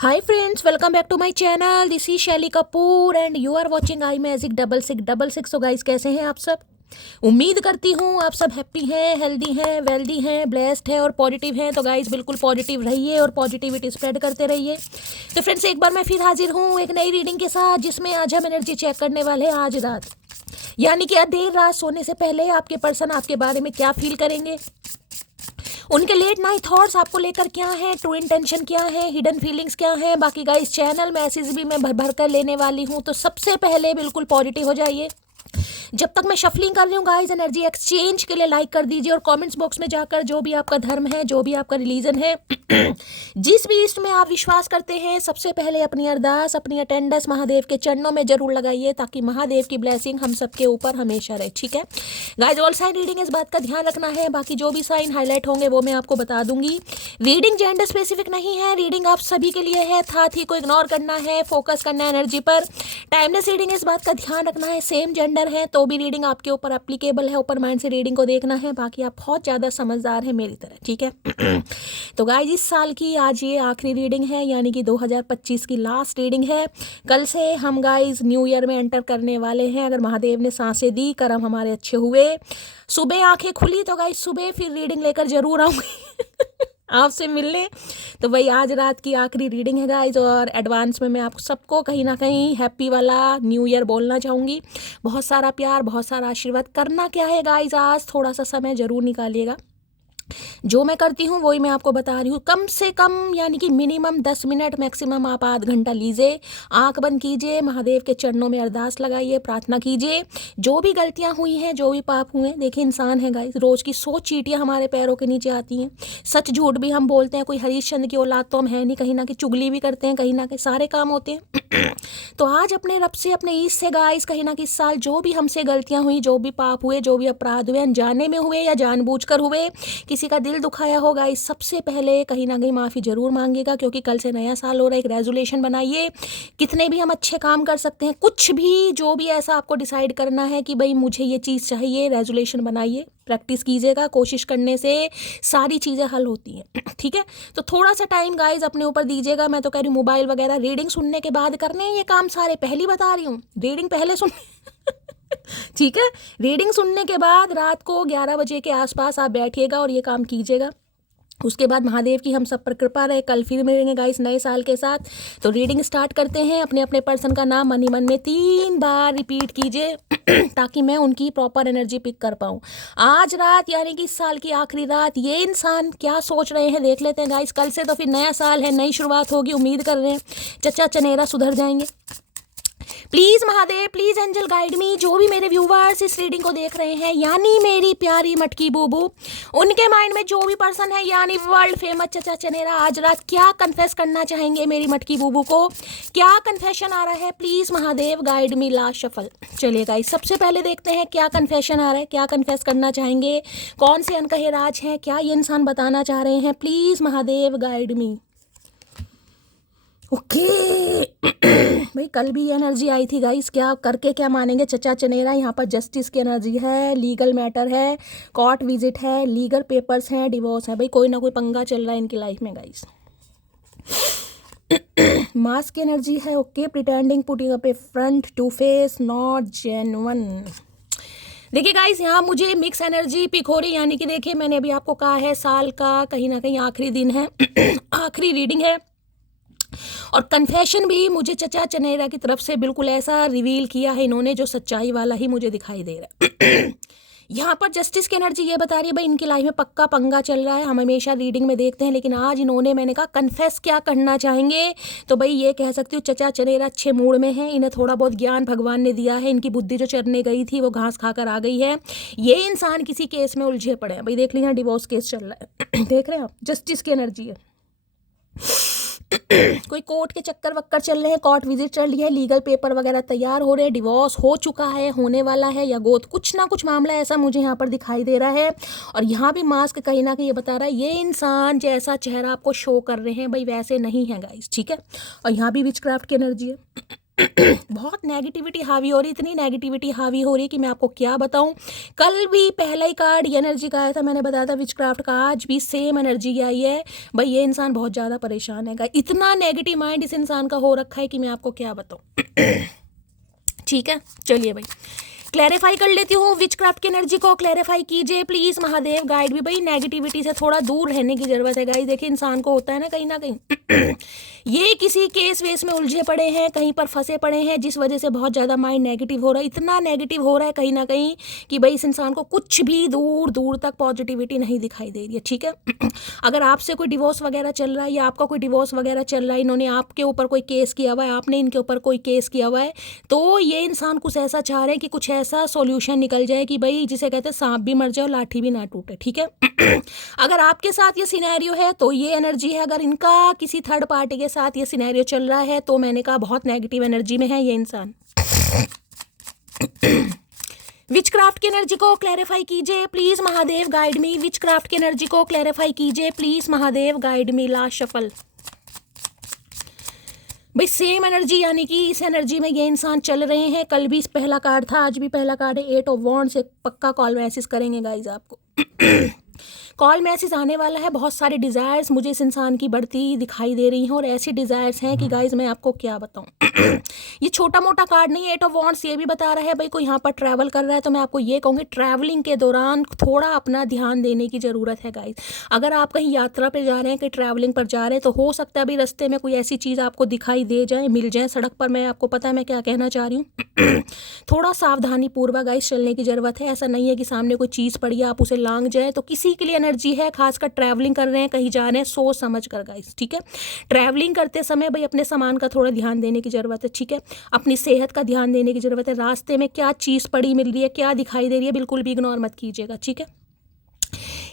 Hi friends, welcome back to my channel. This is शैली Kapoor and you are watching I magic 6666. तो guys कैसे हैं आप सब? उम्मीद करती हूँ आप सब हैप्पी हैं, हेल्दी हैं, वेल्दी हैं, ब्लेस्ड हैं और पॉजिटिव हैं. तो गाइस बिल्कुल पॉजिटिव रहिए और पॉजिटिविटी स्प्रेड करते रहिए. तो फ्रेंड्स एक बार मैं फिर हाजिर हूँ एक नई रीडिंग के साथ, जिसमें आज हम एनर्जी चेक करने वाले हैं आज रात, यानी कि देर रात सोने से पहले आपके पर्सन आपके बारे में क्या फील करेंगे, उनके लेट नाइट थॉट्स आपको लेकर क्या है, ट्रू इंटेंशन क्या है, हिडन फीलिंग्स क्या है. बाकी गाइस चैनल मैसेज भी मैं भर भर कर लेने वाली हूँ. तो सबसे पहले बिल्कुल पॉजिटिव हो जाइए. जब तक मैं शफलिंग कर रही हूँ गाइस, एनर्जी एक्सचेंज के लिए लाइक कर दीजिए और कमेंट्स बॉक्स में जाकर जो भी आपका धर्म है, जो भी आपका रिलीजन है, जिस भी इष्ट में आप विश्वास करते हैं, सबसे पहले अपनी अरदास, अपनी अटेंडेंस महादेव के चरणों में जरूर लगाइए, ताकि महादेव की ब्लेसिंग हम सबके ऊपर हमेशा रहे. ठीक है गाइस, ऑल साइन रीडिंग इस बात का ध्यान रखना है. बाकी जो भी साइन हाईलाइट होंगे वो मैं आपको बता दूंगी. रीडिंग जेंडर स्पेसिफिक नहीं है, रीडिंग आप सभी के लिए है. साथ ही को इग्नोर करना है, फोकस करना है एनर्जी पर. टाइमलेस रीडिंग इस बात का ध्यान रखना है, सेम जेंडर है तो भी रीडिंग आपके ऊपर एप्लीकेबल है. ऊपर माइंड से रीडिंग को देखना है. बाकी आप बहुत ज़्यादा समझदार हैं मेरी तरह. ठीक है तो गाइस इस साल की आज ये आखिरी रीडिंग है, यानी कि 2025 की लास्ट रीडिंग है. कल से हम गाइस न्यू ईयर में एंटर करने वाले हैं. अगर महादेव ने सांसें दी, कर्म हमारे अच्छे हुए, सुबह आंखें खुली, तो गाइस सुबह फिर रीडिंग लेकर जरूर आऊँगी आपसे मिलने. तो भाई आज रात की आखिरी रीडिंग है गाइज, और एडवांस में मैं आप सबको कहीं ना कहीं हैप्पी वाला न्यू ईयर बोलना चाहूँगी. बहुत सारा प्यार, बहुत सारा आशीर्वाद. करना क्या है गाइज, आज थोड़ा सा समय ज़रूर निकालिएगा. जो मैं करती हूँ वही मैं आपको बता रही हूँ. कम से कम यानी कि मिनिमम 10 मिनट, मैक्सिमम आप आध घंटा लीजिए. आंख बंद कीजिए, महादेव के चरणों में अरदास लगाइए, प्रार्थना कीजिए. जो भी गलतियाँ हुई हैं, जो भी पाप हुए हैं, देखिए इंसान है गाइस, रोज़ की 100 चींटियाँ हमारे पैरों के नीचे आती हैं. सच झूठ भी हम बोलते हैं. कोई हरीशचंद्र की औलाद तो हम है नहीं, कहीं ना कहीं चुगली भी करते हैं, कहीं ना कहीं सारे काम होते हैं. तो आज अपने रब से, अपने ईश से गाइस, कहीं ना कहीं इस साल जो भी हमसे गलतियाँ हुई, जो भी पाप हुए, जो भी अपराध हुए, अनजाने में हुए या जानबूझकर हुए, किसी का दिल दुखाया होगा, इस सबसे पहले कहीं ना कहीं माफ़ी ज़रूर मांगेगा. क्योंकि कल से नया साल हो रहा है. एक रेजोल्यूशन बनाइए. कितने भी हम अच्छे काम कर सकते हैं, कुछ भी जो भी ऐसा आपको डिसाइड करना है कि भाई मुझे ये चीज़ चाहिए, रेजोल्यूशन बनाइए. प्रैक्टिस कीजिएगा. कोशिश करने से सारी चीज़ें हल होती हैं. ठीक है, तो थोड़ा सा टाइम गाइज अपने ऊपर दीजिएगा. मैं तो कह रही हूँ मोबाइल वगैरह रीडिंग सुनने के बाद करने हैं ये काम सारे. पहली बता रही हूँ, रीडिंग पहले सुन ठीक है, रीडिंग सुनने के बाद रात को 11 बजे के आसपास आप बैठिएगा और ये काम कीजिएगा. उसके बाद महादेव की हम सब पर कृपा रहे. कल फिर मिलेंगे गाइस नए साल के साथ. तो रीडिंग स्टार्ट करते हैं. अपने अपने पर्सन का नाम मन ही मन में 3 बार रिपीट कीजिए ताकि मैं उनकी प्रॉपर एनर्जी पिक कर पाऊँ. आज रात यानी कि इस साल की आखिरी रात, ये इंसान क्या सोच रहे हैं देख लेते हैं गाइस. कल से तो फिर नया साल है, नई शुरुआत होगी. उम्मीद कर रहे हैं चचा चनेरा सुधर जाएंगे. Please Mahadev, please angel guide me. जो भी मेरे व्यूवर्स इस रीडिंग को देख रहे हैं, यानी मेरी प्यारी मटकी बूबू, उनके माइंड में जो भी पर्सन है, यानी वर्ल्ड फेमस चचा चनेरा, आज रात क्या कन्फेस करना चाहेंगे मेरी मटकी बूबू को, क्या कन्फेशन आ रहा है. Please Mahadev guide me. Last shuffle. चलिए गाइस, सबसे पहले देखते हैं क्या कन्फेशन आ रहा है, क्या कन्फेस करना चाहेंगे, कौन से अनकहे राज हैं, क्या ये इंसान बताना चाह रहे हैं. Please Mahadev guide me. Okay भाई कल भी एनर्जी आई थी गाइस. क्या करके क्या मानेंगे चचा चनेरा. यहाँ पर जस्टिस की एनर्जी है, लीगल मैटर है, कोर्ट विजिट है, लीगल पेपर्स हैं, डिवोर्स है. भाई कोई ना कोई पंगा चल रहा है इनकी लाइफ में गाइस. मास्क की एनर्जी है. Okay, pretending, putting up a front to face, not genuine. देखिए गाइस, यहाँ मुझे मिक्स एनर्जी पिक हो रही, यानी कि देखिए मैंने अभी आपको कहा है साल का कहीं ना कहीं आखिरी दिन है आखिरी रीडिंग है. और कन्फेशन भी मुझे चचा चनेरा की तरफ से बिल्कुल ऐसा रिवील किया है इन्होंने, जो सच्चाई वाला ही मुझे दिखाई दे रहा है. यहाँ पर जस्टिस की एनर्जी ये बता रही है भाई इनकी लाइफ में पक्का पंगा चल रहा है. हम हमेशा रीडिंग में देखते हैं, लेकिन आज इन्होंने, मैंने कहा कन्फेस क्या करना चाहेंगे, तो भाई ये कह सकती हूँ चचा चनेरा अच्छे मूड में है. इन्हें थोड़ा बहुत ज्ञान भगवान ने दिया है. इनकी बुद्धि जो चरने गई थी वो घास खाकर आ गई है. ये इंसान किसी केस में उलझे पड़े हैं. भाई देख लीजिए डिवोर्स केस चल रहा है देख रहे हैं आप, जस्टिस की एनर्जी है. कोई कोर्ट के चक्कर वक्कर चल रहे हैं, कोर्ट विजिट चल रही है, लीगल पेपर वगैरह तैयार हो रहे हैं, डिवोर्स हो चुका है, होने वाला है, या गोद, कुछ ना कुछ मामला ऐसा मुझे यहाँ पर दिखाई दे रहा है. और यहाँ भी मास्क कहीं ना कहीं ये बता रहा है ये इंसान जैसा चेहरा आपको शो कर रहे हैं भाई वैसे नहीं है गाइस. ठीक है, और यहाँ भी विचक्राफ्ट की एनर्जी है. बहुत नेगेटिविटी हावी हो रही, इतनी नेगेटिविटी हावी हो रही है कि मैं आपको क्या बताऊं। कल भी पहला ही कार्ड ये एनर्जी का आया था, मैंने बताया था विचक्राफ्ट का, आज भी सेम एनर्जी आई है। भाई ये इंसान बहुत ज़्यादा परेशान है, इतना नेगेटिव माइंड इस इंसान का हो रखा है कि मैं आपको क्या बताऊं। ठीक है, चलिए भाई क्लैरिफाई कर लेती हूँ। विचक्राफ्ट की एनर्जी को क्लैरिफाई कीजिए प्लीज महादेव गाइड भी। भाई नेगेटिविटी से थोड़ा दूर रहने की जरूरत है गाइस। देखिए इंसान को होता है ना कहीं ये किसी केस वेस में उलझे पड़े हैं, कहीं पर फंसे पड़े हैं, जिस वजह से बहुत ज़्यादा माइंड नेगेटिव हो रहा है। इतना नेगेटिव हो रहा है कहीं ना कहीं कि भाई इस इंसान को कुछ भी दूर दूर तक पॉजिटिविटी नहीं दिखाई दे रही है। ठीक है, अगर आपसे कोई डिवोर्स वगैरह चल रहा है या आपका कोई डिवोर्स वगैरह चल रहा है, इन्होंने आपके ऊपर कोई केस किया हुआ है, आपने इनके ऊपर कोई केस किया हुआ है, तो ये इंसान कुछ ऐसा चाह रहे हैं कि कुछ ऐसा सॉल्यूशन निकल जाए कि भाई जिसे कहते हैं सांप भी मर जाए और लाठी भी ना टूटे। ठीक है, अगर आपके साथ ये सिनेरियो है तो ये एनर्जी है। अगर इनका किसी थर्ड पार्टी के साथ ये सिनेरियो चल रहा है तो मैंने कहा बहुत नेगेटिव एनर्जी में है ये इंसान। विचक्राफ्ट की एनर्जी को क्लैरिफाई कीजिए please Mahadev guide me. Witchcraft की एनर्जी को क्लैरिफाई कीजिए please Mahadev guide me. Last shuffle भाई सेम एनर्जी, यानी कि इस एनर्जी में ये इंसान चल रहे हैं। कल भी पहला कार्ड था, आज भी पहला कार्ड है। 8 ऑफ वॉन्ड्स से पक्का कॉल मैसेज करेंगे गाइज आपको। कॉल मैसेज आने वाला है। बहुत सारे डिज़ायर्स मुझे इस इंसान की बढ़ती दिखाई दे रही हैं और ऐसी डिज़ायर्स हैं कि गाइज मैं आपको क्या बताऊं। ये छोटा मोटा कार्ड नहीं है। 8 ऑफ वॉन्ड्स ये भी बता रहा है भाई कोई यहाँ पर ट्रैवल कर रहा है, तो मैं आपको ये कहूँगी ट्रैवलिंग के दौरान थोड़ा अपना ध्यान देने की ज़रूरत है गाइज। अगर आप कहीं यात्रा पर जा रहे हैं, कहीं ट्रैवलिंग पर जा रहे हैं, तो हो सकता है भाई रास्ते में कोई ऐसी चीज़ आपको दिखाई दे जाए, मिल जाए सड़क पर। मैं आपको पता है मैं क्या कहना चाह रही हूँ। थोड़ा सावधानी पूर्वक गाइज चलने की ज़रूरत है। ऐसा नहीं है कि सामने कोई चीज़ पड़ी है आप उसे लांग जाए, तो किसी के लिए एनर्जी है, खासकर ट्रैवलिंग कर रहे हैं, कहीं जा रहे हैं, सोच समझ कर गाइस। ठीक है, ट्रैवलिंग करते समय भाई अपने सामान का थोड़ा ध्यान देने की ज़रूरत है। ठीक है, अपनी सेहत का ध्यान देने की ज़रूरत है। रास्ते में क्या चीज़ पड़ी मिल रही है, क्या दिखाई दे रही है, बिल्कुल भी इग्नोर मत कीजिएगा। ठीक है,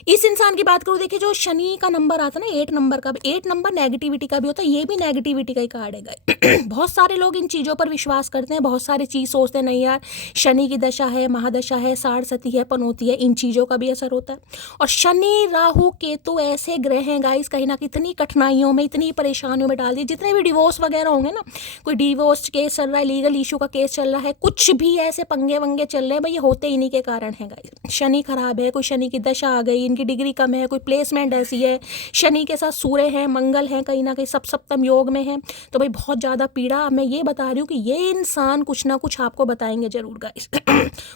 इस इंसान की बात करूँ, देखिए जो शनि का नंबर आता है ना, 8 नंबर का, 8 नंबर नेगेटिविटी का भी होता है, ये भी नेगेटिविटी का ही कार्ड है। बहुत सारे लोग इन चीज़ों पर विश्वास करते हैं, बहुत सारी चीज़ सोचते हैं नहीं यार शनि की दशा है, महादशा है, साढ़ सती है, पनौती है, इन चीज़ों का भी असर होता है। और शनि राहु केतु ऐसे ग्रह हैं गाइस, कहीं ना इतनी कठिनाइयों में, इतनी परेशानियों में डाल दिए। जितने भी डिवोर्स वगैरह होंगे ना, कोई डिवोर्स केस चल रहा है, लीगल इशू का केस चल रहा है, कुछ भी ऐसे पंगे वंगे चल रहे हैं भाई, ये होते इन्हीं के कारण है गाइस। शनि खराब है, कोई शनि की दशा आ गई, इनकी डिग्री कम है, कोई प्लेसमेंट ऐसी है, शनि के साथ सूर्य है, मंगल है, कहीं ना कहीं सप्तम योग में है, तो भाई बहुत ज़्यादा पीड़ा। मैं ये बता रही हूँ कि ये इंसान कुछ ना कुछ आपको बताएंगे जरूर गाइस।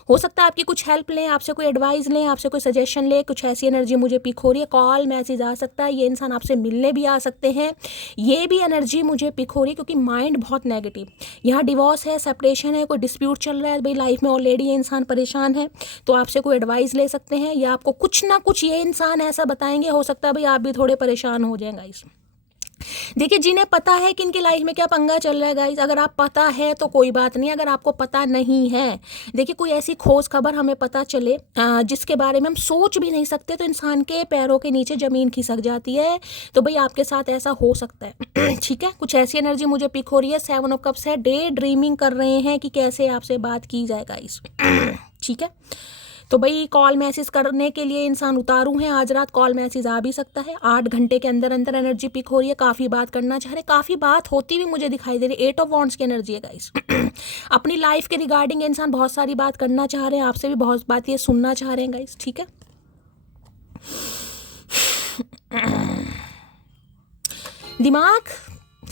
हो सकता है आपकी कुछ हेल्प लें, आपसे कोई एडवाइस लें, आपसे कोई सजेशन ले, कुछ ऐसी एनर्जी मुझे पिक हो रही है। कॉल मैसेज आ सकता है, ये इंसान आपसे मिलने भी आ सकते हैं, ये भी एनर्जी मुझे पिक हो रही है, क्योंकि माइंड बहुत नेगेटिव। यहाँ डिवोर्स है, सेपरेशन है, कोई डिस्प्यूट चल रहा है भाई लाइफ में, ऑलरेडी ये इंसान परेशान है, तो आपसे कोई एडवाइस ले सकते हैं, या आपको कुछ ना कुछ ये इंसान ऐसा बताएंगे। हो सकता है भाई आप भी थोड़े परेशान हो जाएं गाइस। देखिए जिन्हें पता है कि इनकी लाइफ में क्या पंगा चल रहा है गाइस, अगर आप पता है तो कोई बात नहीं, अगर आपको पता नहीं है, देखिए कोई ऐसी खोज खबर हमें पता चले जिसके बारे में हम सोच भी नहीं सकते, तो इंसान के पैरों के नीचे ज़मीन खिसक जाती है, तो भाई आपके साथ ऐसा हो सकता है। ठीक है, कुछ ऐसी एनर्जी मुझे पिक हो रही है। 7 ऑफ कप्स है, डे ड्रीमिंग कर रहे हैं कि कैसे आपसे बात की जाए गाइस। ठीक है, तो भाई कॉल मैसेज करने के लिए इंसान उतारू हैं, आज रात कॉल मैसेज आ भी सकता है। 8 घंटे के अंदर अंदर एनर्जी पिक हो रही है, काफ़ी बात करना चाह रहे, काफ़ी बात होती भी मुझे दिखाई दे रही है। 8 ऑफ वॉन्ड्स की एनर्जी है गाइस। अपनी लाइफ के रिगार्डिंग इंसान बहुत सारी बात करना चाह रहे हैं, आपसे भी बहुत बात ये सुनना चाह रहे हैं गाइस। ठीक है, दिमाग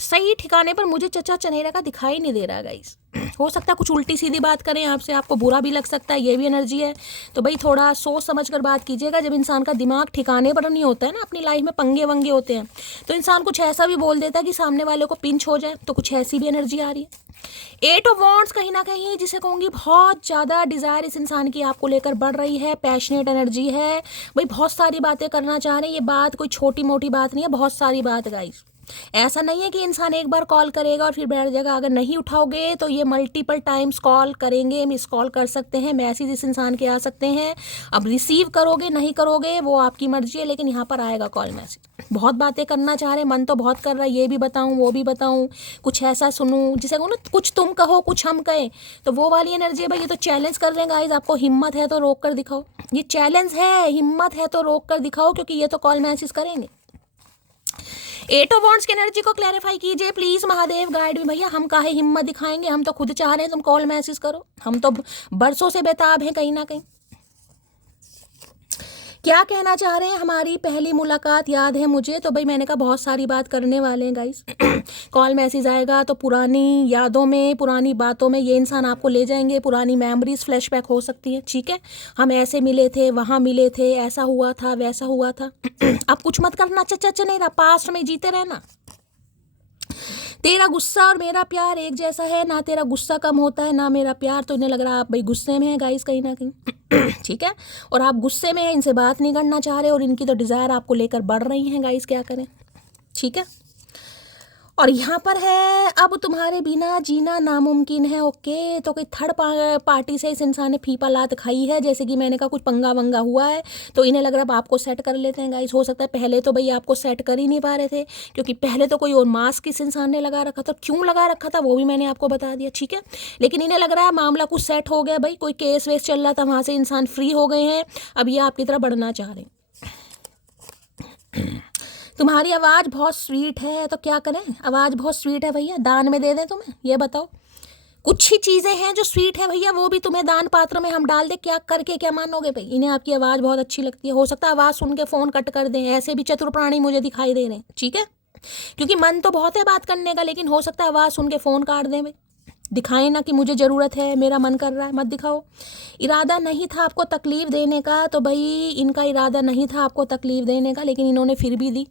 सही ठिकाने पर मुझे चचा चनेरा का दिखाई नहीं दे रहा गाइस। हो सकता है कुछ उल्टी सीधी बात करें आपसे, आपको बुरा भी लग सकता है, ये भी एनर्जी है। तो भाई थोड़ा सोच समझ कर बात कीजिएगा। जब इंसान का दिमाग ठिकाने पर नहीं होता है ना, अपनी लाइफ में पंगे वंगे होते हैं, तो इंसान कुछ ऐसा भी बोल देता है कि सामने वाले को पिंच हो जाए, तो कुछ ऐसी भी एनर्जी आ रही है। 8 ऑफ वॉन्ड्स कहीं ना कहीं जिसे कहूँगी बहुत ज़्यादा डिज़ायर इस इंसान की आपको लेकर बढ़ रही है, पैशनेट एनर्जी है भाई, बहुत सारी बातें करना चाह रहे हैं। ये बात कोई छोटी मोटी बात नहीं है, बहुत सारी बात गाइस। ऐसा नहीं है कि इंसान एक बार कॉल करेगा और फिर बैठ जाएगा। अगर नहीं उठाओगे तो ये मल्टीपल टाइम्स कॉल करेंगे, मिस कॉल कर सकते हैं, मैसेज इस इंसान के आ सकते हैं। अब रिसीव करोगे नहीं करोगे वो आपकी मर्जी है, लेकिन यहाँ पर आएगा कॉल मैसेज। बहुत बातें करना चाह रहे हैं, मन तो बहुत कर रहा है, ये भी बताऊँ वो भी बताऊँ, कुछ ऐसा सुनूँ जिसे कहूँ ना, कुछ तुम कहो कुछ हम कहें, तो वो वाली एनर्जी है भाई। ये तो चैलेंज कर रहे हैं गाइस, आपको हिम्मत है तो रोक कर दिखाओ। ये चैलेंज है, हिम्मत है तो रोक कर दिखाओ, क्योंकि ये तो कॉल मैसेज करेंगे। एट ऑफ वॉन्ड्स की एनर्जी को क्लैरिफाई कीजिए प्लीज महादेव गाइड में। भैया हम काहे हिम्मत दिखाएंगे, हम तो खुद चाह रहे हैं तुम कॉल मैसेज करो, हम तो बरसों से बेताब हैं कहीं ना कहीं। क्या कहना चाह रहे हैं, हमारी पहली मुलाकात याद है मुझे, तो भाई मैंने कहा बहुत सारी बात करने वाले हैं गाइस। कॉल मैसेज आएगा तो पुरानी यादों में, पुरानी बातों में ये इंसान आपको ले जाएंगे, पुरानी मेमोरीज फ्लैशबैक हो सकती है, ठीक है। हम ऐसे मिले थे, वहाँ मिले थे, ऐसा हुआ था, वैसा हुआ था। अब कुछ मत करना, अच्छा नहीं रहा, पास्ट में जीते रहना। तेरा गुस्सा और मेरा प्यार एक जैसा है, ना तेरा गुस्सा कम होता है ना मेरा प्यार, तो इन्हें लग रहा है आप भाई गुस्से में है गाइस कहीं ना कहीं। ठीक है, और आप गुस्से में हैं, इनसे बात नहीं करना चाह रहे और इनकी तो डिज़ायर आपको लेकर बढ़ रही हैं गाइस, क्या करें, ठीक है। और यहाँ पर है अब तुम्हारे बिना जीना नामुमकिन है, ओके। तो कोई थर्ड पार्टी से इस इंसान ने फीपा लात खाई है, जैसे कि मैंने कहा कुछ पंगा वंगा हुआ है, तो इन्हें लग रहा है आपको सेट कर लेते हैं गाइस। हो सकता है पहले तो भाई आपको सेट कर ही नहीं पा रहे थे, क्योंकि पहले तो कोई और मास्क इस इंसान ने लगा रखा था, क्यों लगा रखा था वो भी मैंने आपको बता दिया, ठीक है। लेकिन इन्हें लग रहा है मामला कुछ सेट हो गया भाई, कोई केस वेस चल रहा था वहाँ से इंसान फ्री हो गए हैं, अब ये आपकी तरफ बढ़ना चाह रहे हैं। तुम्हारी आवाज़ बहुत स्वीट है, तो क्या करें, आवाज़ बहुत स्वीट है भैया, दान में दे दें तुम्हें, ये बताओ। कुछ ही चीज़ें हैं जो स्वीट है भैया, वो भी तुम्हें दान पात्र में हम डाल दे, क्या करके क्या मानोगे भाई। इन्हें आपकी आवाज़ बहुत अच्छी लगती है, हो सकता है आवाज़ सुन के फ़ोन कट कर दें, ऐसे भी चतुर प्राणी मुझे दिखाई दे रहे हैं, ठीक है। क्योंकि मन तो बहुत है बात करने का, लेकिन हो सकता है आवाज़ सुन के फ़ोन काट दें भाई। दिखाएं ना कि मुझे ज़रूरत है, मेरा मन कर रहा है, मत दिखाओ। इरादा नहीं था आपको तकलीफ़ देने का, तो भाई इनका इरादा नहीं था आपको तकलीफ़ देने का, लेकिन इन्होंने फिर भी दी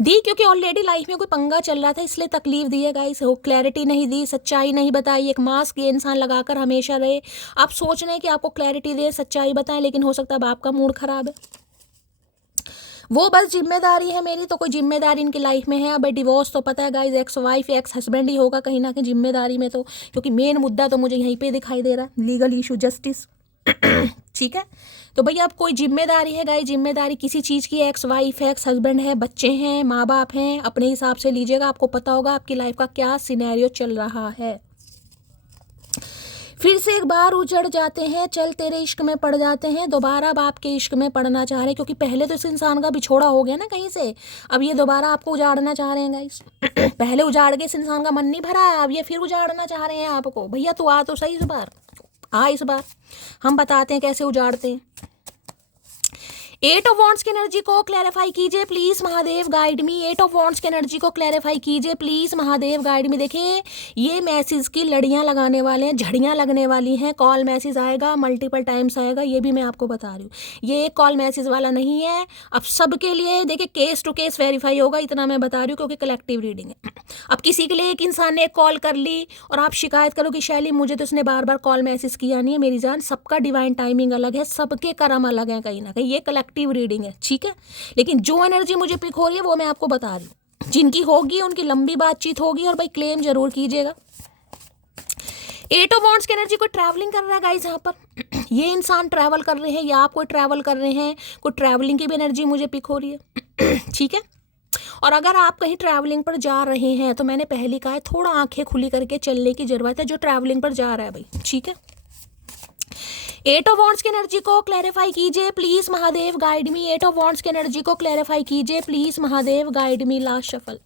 क्योंकि ऑलरेडी लाइफ में कोई पंगा चल रहा था, इसलिए तकलीफ दी है गाइस। वो क्लैरिटी नहीं दी, सच्चाई नहीं बताई, एक मास्क ये इंसान लगाकर हमेशा रहे। आप सोच रहे हैं कि आपको क्लैरिटी दे, सच्चाई बताएं, लेकिन हो सकता है अब आपका मूड खराब है। वो बस जिम्मेदारी है मेरी, तो कोई जिम्मेदारी इनकी लाइफ में है। अब डिवोर्स तो पता है guys, ex wife ex husband ही होगा कहीं ना कहीं जिम्मेदारी में, तो क्योंकि मेन मुद्दा तो मुझे यहीं पे दिखाई दे रहा है, लीगल इशू, जस्टिस। ठीक है, तो भैया अब कोई जिम्मेदारी है गाइस, जिम्मेदारी किसी चीज़ की, एक्स वाइफ है, एक्स हस्बैंड है, बच्चे हैं, माँ बाप हैं, अपने हिसाब से लीजिएगा। आपको पता होगा आपकी लाइफ का क्या सिनेरियो चल रहा है। फिर से एक बार उजड़ जाते हैं, चल तेरे इश्क में पड़ जाते हैं, दोबारा बाप के इश्क में पड़ना चाह रहे हैं, क्योंकि पहले तो इस इंसान का बिछोड़ा हो गया ना कहीं से, अब ये दोबारा आपको उजाड़ना चाह रहे हैं गाइस। पहले उजाड़ के इस इंसान का मन नहीं भरा है, अब ये फिर उजाड़ना चाह रहे हैं आपको। भैया तू आ तो सही इस बार, इस बार हम बताते हैं कैसे उजाड़ते हैं। एट ऑफ वॉन्ड्स की एनर्जी को क्लैरिफाई कीजिए please Mahadev guide me. Eight of wands की एनर्जी को क्लैरिफाई कीजिए प्लीज महादेव गाइड मी। देखिए ये मैसेज की लड़ियां लगाने वाले हैं, झड़ियां लगने वाली हैं, कॉल मैसेज आएगा, मल्टीपल टाइम्स आएगा, ये भी मैं आपको बता रही हूँ। ये एक कॉल मैसेज वाला नहीं है, अब सबके लिए देखिए केस टू केस वेरीफाई होगा, इतना मैं बता रही हूँ, क्योंकि कलेक्टिव रीडिंग है। अब किसी के लिए एक इंसान ने एक कॉल कर ली और आप शिकायत करो कि शैली मुझे तो उसने बार बार कॉल मैसेज किया नहीं है, मेरी जान सबका डिवाइन टाइमिंग अलग है, सबके कर्म अलग है कहीं ना कहीं, ये कलेक्टिव रीडिंग है, ठीक है। लेकिन जो एनर्जी मुझे पिक हो रही है वो मैं आपको बता रही हूँ, जिनकी होगी उनकी लंबी बातचीत होगी, और भाई क्लेम जरूर कीजिएगा। एट ऑफ वॉन्ड्स की एनर्जी को ट्रैवलिंग कर रहा है गाइस, यहाँ पर ये इंसान ट्रैवल कर रहे हैं या आप कोई ट्रैवल कर रहे हैं, कोई ट्रैवलिंग की भी एनर्जी मुझे पिक हो रही है। ठीक है, और अगर आप कहीं ट्रैवलिंग पर जा रहे हैं तो मैंने पहले कहा है थोड़ा आंखें खुली करके चलने की जरूरत है, जो ट्रैवलिंग पर जा रहा है भाई, ठीक है। एट ऑफ वॉन्ड्स की एनर्जी को क्लैरिफाई कीजिए please Mahadev guide me. Eight of wands की एनर्जी को क्लैरिफाई कीजिए please Mahadev guide me. Last shuffle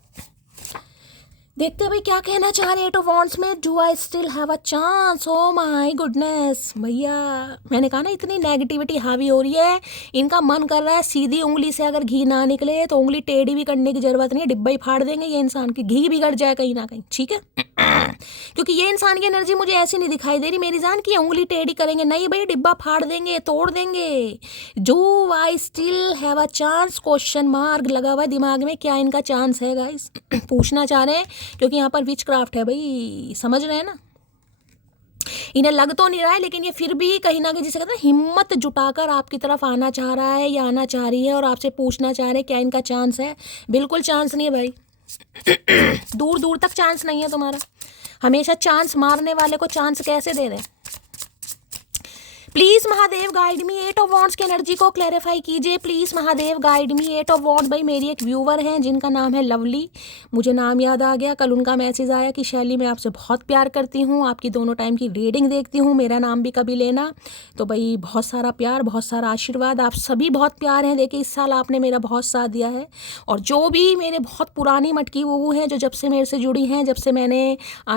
देखते हैं भाई क्या कहना चाह रहे हैं एट ऑफ वॉन्ड्स में। Do I still have a chance, oh my goodness. भैया मैंने कहा ना इतनी नेगेटिविटी हावी हो रही है, इनका मन कर रहा है सीधी उंगली से अगर घी ना निकले तो उंगली टेढ़ी भी करने की जरूरत नहीं है, डिब्बा ही फाड़ देंगे ये इंसान की, घी बिगड़ जाए कहीं ना कहीं, ठीक है। क्योंकि ये इंसान की एनर्जी मुझे ऐसी नहीं दिखाई दे रही मेरी जान की उंगली टेढ़ी करेंगे, नहीं भाई डिब्बा फाड़ देंगे, तोड़ देंगे। Do I still have a chance, question mark लगा हुआ है दिमाग में, क्या इनका चांस है गाइस। पूछना चाह रहे हैं क्योंकि यहाँ पर विच क्राफ्ट है भाई, समझ रहे हैं ना। इन्हें लग तो नहीं रहा है, लेकिन ये फिर भी कहीं ना कहीं जिसे कहते हैं हिम्मत जुटाकर आपकी तरफ आना चाह रहा है या आना चाह रही है, और आपसे पूछना चाह रहे हैं क्या इनका चांस है। बिल्कुल चांस नहीं है भाई, दूर दूर तक चांस नहीं है तुम्हारा। हमेशा चांस मारने वाले को चांस कैसे दे रहे हैं। Please Mahadev guide me, 8 of wands की एनर्जी को क्लैरिफाई कीजिए please Mahadev guide me, 8 of wand. भाई मेरी एक व्यूवर हैं जिनका नाम है लवली, मुझे नाम याद आ गया, कल उनका मैसेज आया कि शैली मैं आपसे बहुत प्यार करती हूँ, आपकी दोनों टाइम की रीडिंग देखती हूँ, मेरा नाम भी कभी लेना। तो भाई बहुत सारा प्यार, बहुत सारा आशीर्वाद, आप सभी बहुत प्यार हैं। देखिए इस साल आपने मेरा बहुत साथ दिया है, और जो भी मेरे बहुत पुरानी मटकी वो हैं जो जब से मेरे से जुड़ी हैं, जब से मैंने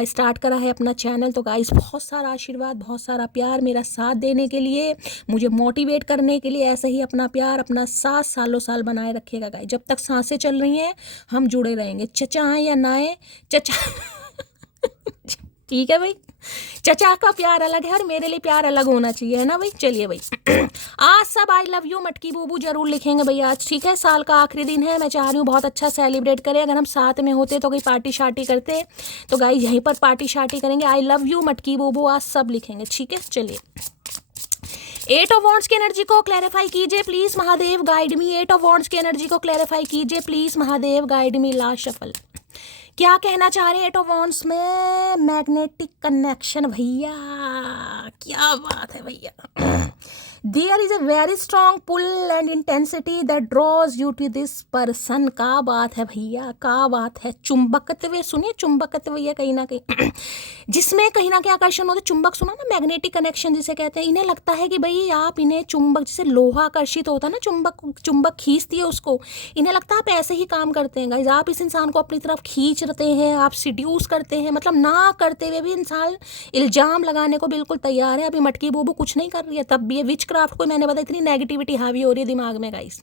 स्टार्ट करा है अपना चैनल, तो गाइस बहुत सारा आशीर्वाद, बहुत सारा प्यार, मेरा साथ देने के लिए, मुझे मोटिवेट करने के लिए। ऐसे ही अपना प्यार, अपना साथ सालों साल बनाए रखिएगा गाइस। जब तक सांसें चल रही हैं हम जुड़े रहेंगे, चचा आए या ना आए, चचा ठीक है भाई, चचा का प्यार अलग है और मेरे लिए प्यार अलग होना चाहिए, है ना भाई। चलिए भाई आज सब आई लव यू मटकी बूबू जरूर लिखेंगे भाई आज, ठीक है। साल का आखिरी दिन है, मैं चाह रही हूँ बहुत अच्छा सेलिब्रेट करें। अगर हम साथ में होते तो कोई पार्टी शार्टी करते, तो गाइस यहीं पर पार्टी शार्टी करेंगे। आई लव यू मटकी बूबू आज सब लिखेंगे, ठीक है। चलिए 8 ऑफ वॉन्ड्स की एनर्जी को क्लैरिफाई कीजिए please Mahadev guide me, 8 of wands की एनर्जी को क्लैरिफाई कीजिए please Mahadev guide me. Last shuffle क्या कहना चाह रहे हैं 8 ऑफ वॉन्ड्स में? मैग्नेटिक कनेक्शन भैया, क्या बात है भैया। There is a very strong pull and intensity that draws you to this person. का बात है भैया, का बात है। चुंबकत्व, सुनिए चुंबकत्व भैया, कहीं ना कहीं जिसमें कहीं ना कहीं आकर्षण होता है। चुंबक सुना ना, मैग्नेटिक कनेक्शन जिसे कहते हैं। इन्हें लगता है कि भाई आप इन्हें चुंबक, जैसे लोहा आकर्षित होता है ना, चुंबक खींचती है उसको, इन्हें लगता है आप ऐसे ही काम करते हैं गाइज। आप इस इंसान को अपनी तरफ खींचते हैं, आप सिड्यूस करते हैं, मतलब ना करते हुए भी इंसान इल्जाम लगाने को बिल्कुल तैयार है। अभी मटकी बूबू कुछ नहीं कर रही है, तब भी ये विच क्राफ्ट को मैंने बताया, इतनी नेगेटिविटी हावी हो रही है दिमाग में गाइस।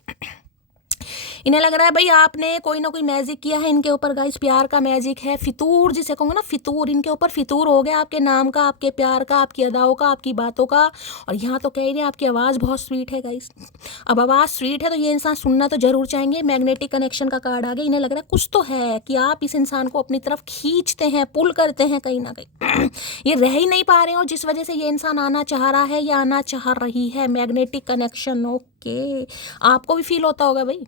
इन्हें लग रहा है भाई आपने कोई ना कोई मैजिक किया है इनके ऊपर गाइस, प्यार का मैजिक है, फितूर जिसे कहूँगा ना, फितूर इनके ऊपर फितूर हो गया आपके नाम का, आपके प्यार का, आपकी अदाओं का, आपकी बातों का। और यहाँ तो कह रही है आपकी आवाज़ बहुत स्वीट है गाइस। अब आवाज़ स्वीट है तो ये इंसान सुनना तो जरूर चाहेंगे। मैग्नेटिक कनेक्शन का कार्ड आ गया, इन्हें लग रहा है कुछ तो है कि आप इस इंसान को अपनी तरफ खींचते हैं, पुल करते हैं कहीं ना कहीं। ये रह ही नहीं पा रहे हैं, और जिस वजह से ये इंसान आना चाह रहा है या आना चाह रही है। Magnetic connection, okay. आपको भी फील होता होगा भाई,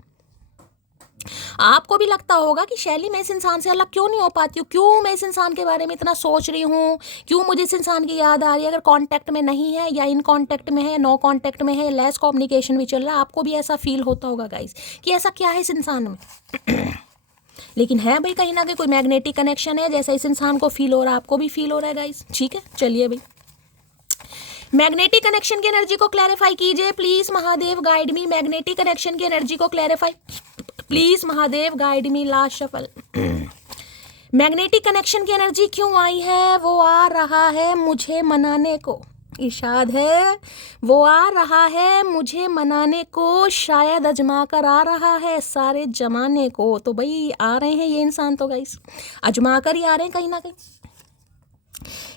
आपको भी लगता होगा कि शैली मैं इस इंसान से अलग क्यों नहीं हो पाती हूँ, क्यों मैं इस इंसान के बारे में इतना सोच रही हूँ, क्यों मुझे इस इंसान की याद आ रही है। अगर कांटेक्ट में नहीं है या इन कांटेक्ट में है, नो कांटेक्ट में है, लेस कम्युनिकेशन भी चल रहा है, आपको भी ऐसा फील होता होगा गाइस कि ऐसा क्या है इस इंसान में। लेकिन है भाई कहीं ना कहीं कोई मैग्नेटिक कनेक्शन है, जैसा इस इंसान को फील हो रहा है आपको भी फील हो रहा है गाइस, ठीक है। चलिए भाई मैग्नेटिक कनेक्शन की एनर्जी को क्लैरिफाई कीजिए please Mahadev guide me, magnetic connection की एनर्जी को clarify please Mahadev guide me. Last shuffle magnetic connection की एनर्जी क्यों आई है? वो आ रहा है मुझे मनाने को, इरशाद है वो आ रहा है मुझे मनाने को, शायद अजमा कर आ रहा है सारे जमाने को। तो भाई आ रहे हैं ये इंसान तो गाइस अजमा कर ही आ रहे हैं कहीं ना कहीं।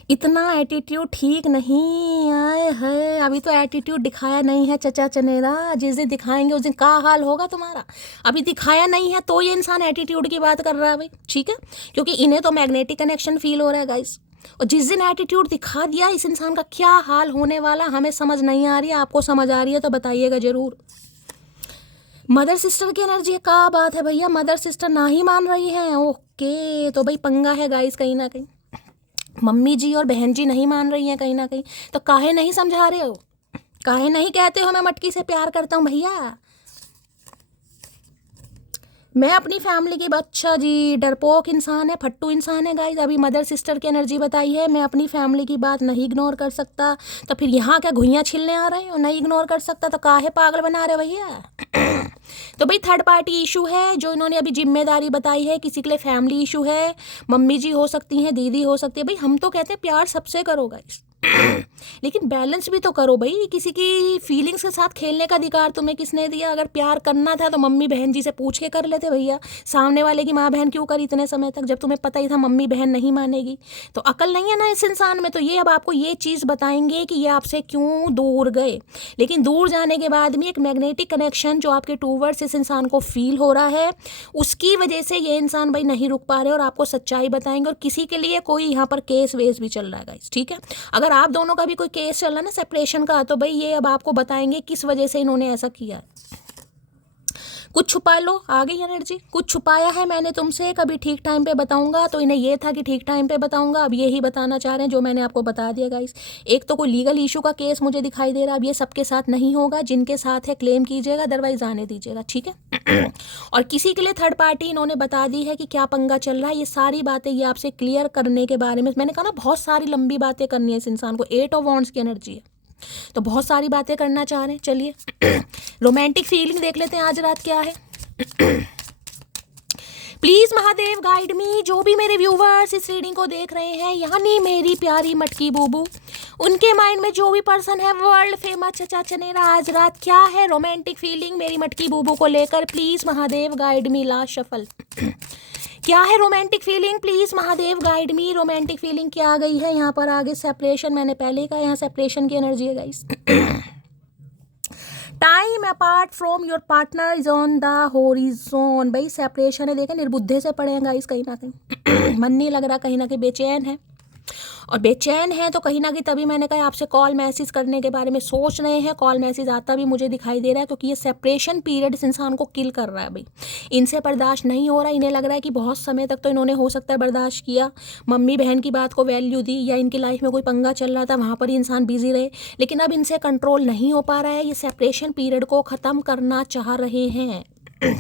इतना एटीट्यूड ठीक नहीं आए है, अभी तो एटीट्यूड दिखाया नहीं है चचा चनेरा, जिस दिन दिखाएंगे उस दिन का हाल होगा तुम्हारा। अभी दिखाया नहीं है तो ये इंसान एटीट्यूड की बात कर रहा है भाई, ठीक है, क्योंकि इन्हें तो मैग्नेटिक कनेक्शन फील हो रहा है गाइस। और जिस दिन एटीट्यूड दिखा दिया इस इंसान का क्या हाल होने वाला हमें समझ नहीं आ रही है। आपको समझ आ रही है तो बताइएगा जरूर। मदर सिस्टर की एनर्जी, क्या बात है भैया, मदर सिस्टर ना ही मान रही हैं, ओके। तो भाई पंगा है गाइस कहीं ना कहीं, मम्मी जी और बहन जी नहीं मान रही हैं कहीं ना कहीं। तो काहे नहीं समझा रहे हो, काहे नहीं कहते हो मैं मटकी से प्यार करता हूँ भैया। मैं अपनी फैमिली की बच्चा जी डरपोक इंसान है, फट्टू इंसान है गाइस। अभी मदर सिस्टर की एनर्जी बताई है, मैं अपनी फैमिली की बात नहीं इग्नोर कर सकता। तो फिर यहाँ क्या घुइयाँ छिलने आ रहे हो? नहीं इग्नोर कर सकता तो काहे पागल बना रहे भैया। तो भाई थर्ड पार्टी इशू है जो इन्होंने अभी जिम्मेदारी बताई है, किसी के लिए फैमिली इशू है, मम्मी जी हो सकती हैं, दीदी हो सकती है। भाई हम तो कहते हैं प्यार सबसे करो गाइस, लेकिन बैलेंस भी तो करो भाई। किसी की फीलिंग्स के साथ खेलने का अधिकार तुम्हें किसने दिया? अगर प्यार करना था तो मम्मी बहन जी से पूछ के कर लेते भैया। सामने वाले की माँ बहन क्यों करी इतने समय तक जब तुम्हें पता ही था मम्मी बहन नहीं मानेगी? तो अकल नहीं है ना इस इंसान में। तो ये अब आपको ये चीज़ बताएंगे कि ये आपसे क्यों दूर गए। लेकिन दूर जाने के बाद भी एक मैग्नेटिक कनेक्शन जो आपके टूवर्ड्स इस इंसान को फील हो रहा है, उसकी वजह से ये इंसान भाई नहीं रुक पा रहे और आपको सच्चाई बताएंगे। और किसी के लिए कोई यहाँ पर केस वेस भी चल रहा है गाइस, ठीक है। अगर आप दोनों का भी कोई केस चल रहा है ना सेपरेशन का, तो भाई ये अब आपको बताएंगे किस वजह से इन्होंने ऐसा किया। कुछ छुपा लो, आ गई एनर्जी। कुछ छुपाया है मैंने तुमसे, कभी ठीक टाइम पे बताऊंगा, तो इन्हें ये था कि ठीक टाइम पे बताऊंगा, अब यही बताना चाह रहे हैं जो मैंने आपको बता दिया गाइस। एक तो कोई लीगल इशू का केस मुझे दिखाई दे रहा है, अब ये सबके साथ नहीं होगा, जिनके साथ है क्लेम कीजिएगा, अदरवाइज आने दीजिएगा, ठीक है। और किसी के लिए थर्ड पार्टी इन्होंने बता दी है कि क्या पंगा चल रहा है, ये सारी बातें ये आपसे क्लियर करने के बारे में, मैंने कहा ना बहुत सारी लंबी बातें करनी है इस इंसान को, 8 ऑफ वॉन्ड्स की एनर्जी है, तो बहुत सारी बातें करना चाह रहे हैं। चलिए रोमांटिक फीलिंग देख लेते हैं आज रात क्या है। प्लीज महादेव गाइड मी, जो भी मेरे व्यूवर्स इस रीडिंग को देख रहे हैं, यानी मेरी प्यारी मटकी बूबू, उनके माइंड में जो भी पर्सन है वर्ल्ड फेमस चचा चनेरा, आज रात क्या है रोमांटिक फीलिंग मेरी मटकी बूबू को लेकर, please Mahadev guide me. Last shuffle क्या है romantic feeling, please Mahadev guide me. Romantic feeling क्या आ गई है यहाँ पर आगे, सेपरेशन, मैंने पहले ही कहा यहाँ सेपरेशन की एनर्जी है guys. Time apart from your partner is on the horizon, भाई सेपरेशन है, देखें निर्बुद्धे से पड़े हैं गाइस, कहीं ना कहीं मन नहीं लग रहा, कहीं ना कहीं बेचैन है, और बेचैन है तो कहीं ना कहीं तभी मैंने कहा आपसे कॉल मैसेज करने के बारे में सोच रहे हैं, कॉल मैसेज आता भी मुझे दिखाई दे रहा है, क्योंकि ये सेपरेशन पीरियड इस इंसान को किल कर रहा है भाई, इनसे बर्दाश्त नहीं हो रहा, इन्हें लग रहा है कि बहुत समय तक तो इन्होंने हो सकता है बर्दाश्त किया, मम्मी बहन की बात को वैल्यू दी, या इनकी लाइफ में कोई पंगा चल रहा था वहाँ पर ही इंसान बिजी रहे, लेकिन अब इनसे कंट्रोल नहीं हो पा रहा है, ये सेपरेशन पीरियड को ख़त्म करना चाह रहे हैं,